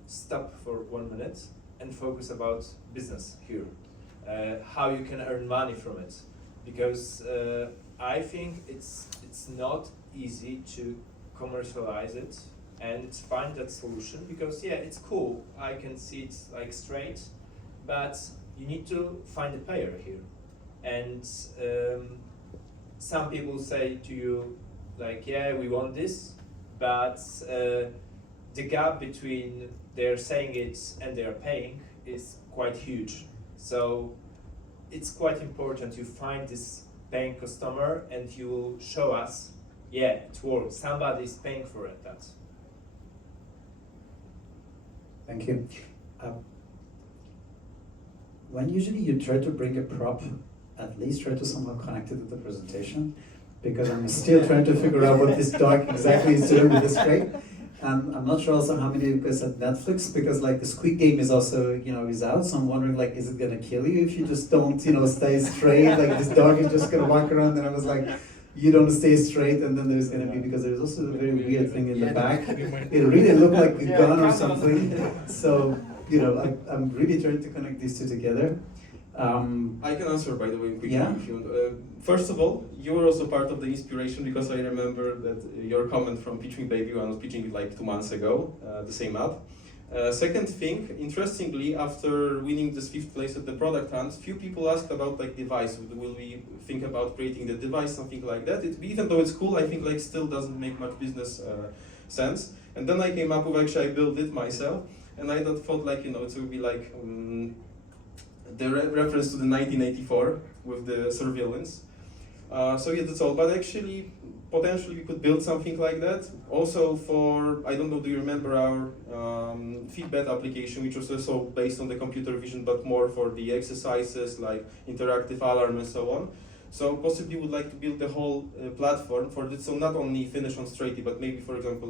stop for 1 minute and focus about business here, how you can earn money from it, because I think it's not easy to commercialize it and find that solution, because yeah, it's cool, I can see it straight, but you need to find a payer here. And some people say to you yeah, we want this, but the gap between they're saying it and they're paying is quite huge. So it's quite important you find this paying customer and you will show us, yeah, it works, somebody is paying for it. Thank you. When usually you try to bring a prop, at least try to somehow connect it to the presentation, because I'm still trying to figure out what this dog exactly is doing with this crate. I'm not sure also how many of you guys have Netflix, because the Squid Game is also, is out, so I'm wondering is it gonna kill you if you just don't, stay straight? This dog is just gonna walk around, and I was like, you don't stay straight, and then there's gonna be, because there's also a very weird thing in the back. It really looked like a gun or something. So, I'm really trying to connect these two together. I can answer, by the way, quickly. Yeah? If you want. First of all, you were also part of the inspiration, because I remember that your comment from Pitching Baby when I was pitching it 2 months ago, the same app. Second thing, interestingly, after winning this 5th place at the product hunt, few people asked about device. Will we think about creating the device, something like that? Even though it's cool, I think still doesn't make much business sense. And then I came up with actually I built it myself, and I thought it would be the reference to the 1984 with the surveillance. So yeah, that's all. But actually, potentially we could build something like that. Also for, I don't know, do you remember our feedback application, which was also based on the computer vision, but more for the exercises, like interactive alarm and so on. So possibly would like to build the whole platform for this. So not only finish on Straighty, but maybe, for example,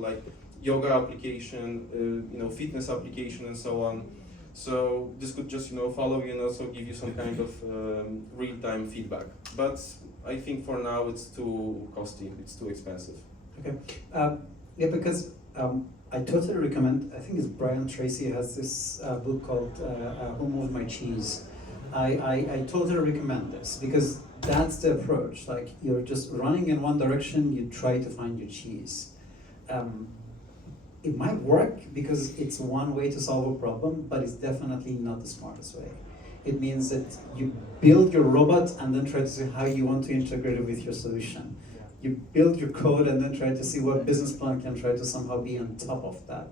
yoga application, fitness application and so on. So this could just follow you and also give you some kind of real-time feedback. But I think for now it's too costly, it's too expensive. Okay. Yeah, because I totally recommend, I think it's Brian Tracy has this book called Who Moved My Cheese. I totally recommend this, because that's the approach. You're just running in one direction, you try to find your cheese. It might work because it's one way to solve a problem, but it's definitely not the smartest way. It means that you build your robot and then try to see how you want to integrate it with your solution. You build your code and then try to see what business plan can try to somehow be on top of that.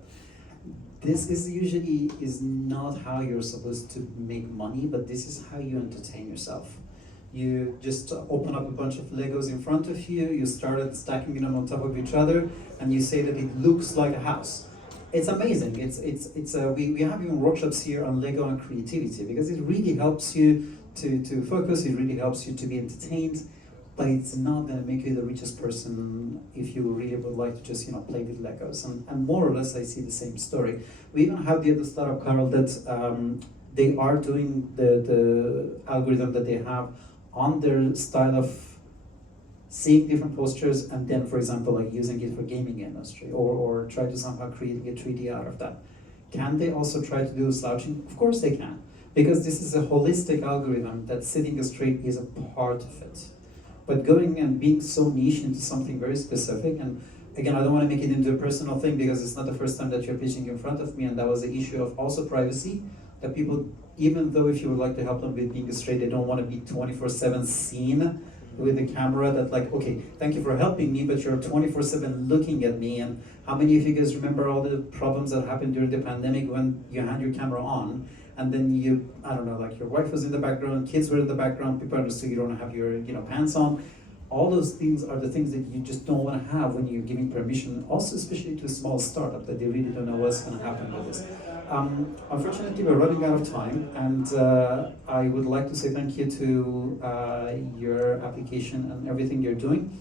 This is usually not how you're supposed to make money, but this is how you entertain yourself. You just open up a bunch of Legos in front of you, you started stacking them on top of each other, and you say that it looks like a house. It's amazing. We have even workshops here on Lego and creativity, because it really helps you to focus, it really helps you to be entertained, but it's not going to make you the richest person if you really would like to just play with Legos. And more or less I see the same story. We even have the other startup, Carol, that they are doing the algorithm that they have on their style of seeing different postures and then, for example, like using it for gaming industry, or try to somehow create a 3D out of that. Can they also try to do slouching? Of course they can, because this is a holistic algorithm that sitting straight is a part of it. But going and being so niche into something very specific, and again, I don't want to make it into a personal thing because it's not the first time that you're pitching in front of me, and that was the issue of also privacy, that people, even though if you would like to help them with being straight, they don't want to be 24/7 seen with the camera, that like, okay, thank you for helping me, but you're 24/7 looking at me. And how many of you guys remember all the problems that happened during the pandemic when you had your camera on, and then you, I don't know, like your wife was in the background, kids were in the background, people understood you don't have your pants on. All those things are the things that you just don't want to have when you're giving permission, also especially to a small startup that they really don't know what's going to happen with this. Unfortunately, we're running out of time, and I would like to say thank you to your application and everything you're doing.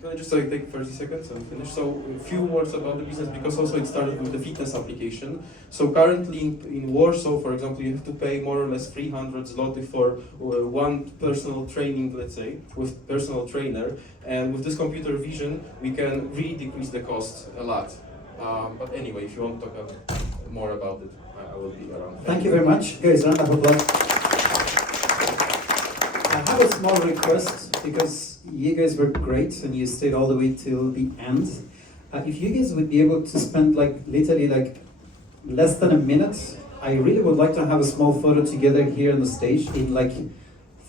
Can I just take 30 seconds and finish? So a few words about the business, because also it started with the fitness application. So currently in Warsaw, for example, you have to pay more or less 300 zloty for one personal training, let's say, with personal trainer. And with this computer vision, we can really decrease the cost a lot. But anyway, if you want to talk more about it, I will be around. Thank you very much. Guys, round of applause. I have a small request, because you guys were great and you stayed all the way till the end. If you guys would be able to spend literally less than a minute, I really would like to have a small photo together here on the stage in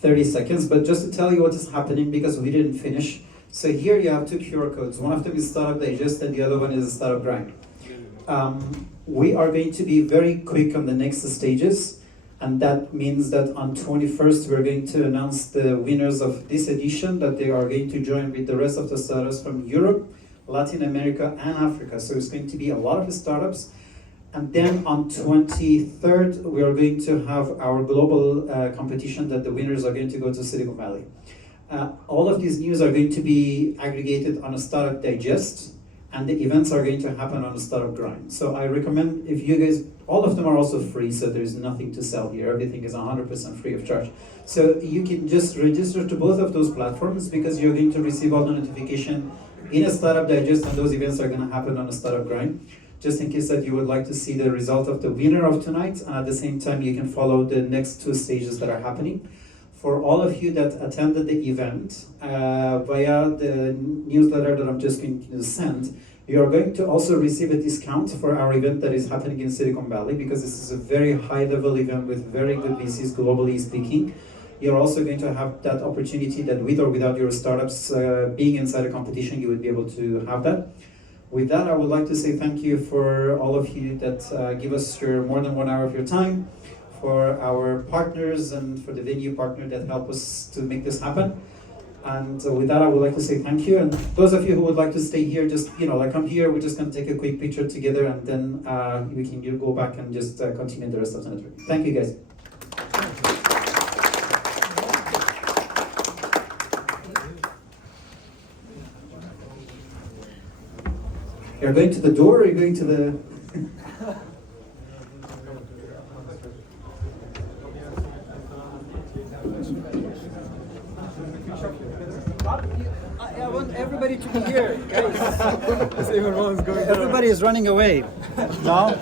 30 seconds, but just to tell you what is happening, because we didn't finish. So here you have two QR codes. One of them is Startup Digest and the other one is Startup Grind. We are going to be very quick on the next stages. And that means that on 21st, we're going to announce the winners of this edition, that they are going to join with the rest of the startups from Europe, Latin America, and Africa. So it's going to be a lot of startups. And then on 23rd, we are going to have our global competition that the winners are going to go to Silicon Valley. All of these news are going to be aggregated on a Startup Digest, and the events are going to happen on a Startup Grind. So I recommend, if you guys, all of them are also free, so there's nothing to sell here. Everything is 100% free of charge. So you can just register to both of those platforms, because you're going to receive all the notification in a Startup Digest, and those events are going to happen on a Startup Grind. Just in case that you would like to see the result of the winner of tonight, and at the same time you can follow the next two stages that are happening. For all of you that attended the event via the newsletter that I'm just going to send, you are going to also receive a discount for our event that is happening in Silicon Valley, because this is a very high-level event with very good VCs, globally speaking. You're also going to have that opportunity that with or without your startups being inside a competition, you would be able to have that. With that, I would like to say thank you for all of you that give us your more than 1 hour of your time, for our partners and for the venue partner that help us to make this happen. And with that, I would like to say thank you. And those of you who would like to stay here, just, come here, we're just going to take a quick picture together, and then we can go back and just continue the rest of the network. Thank you, guys. You're going to the door, or you're going to the... I want everybody to be here, guys. Everybody is running away. No?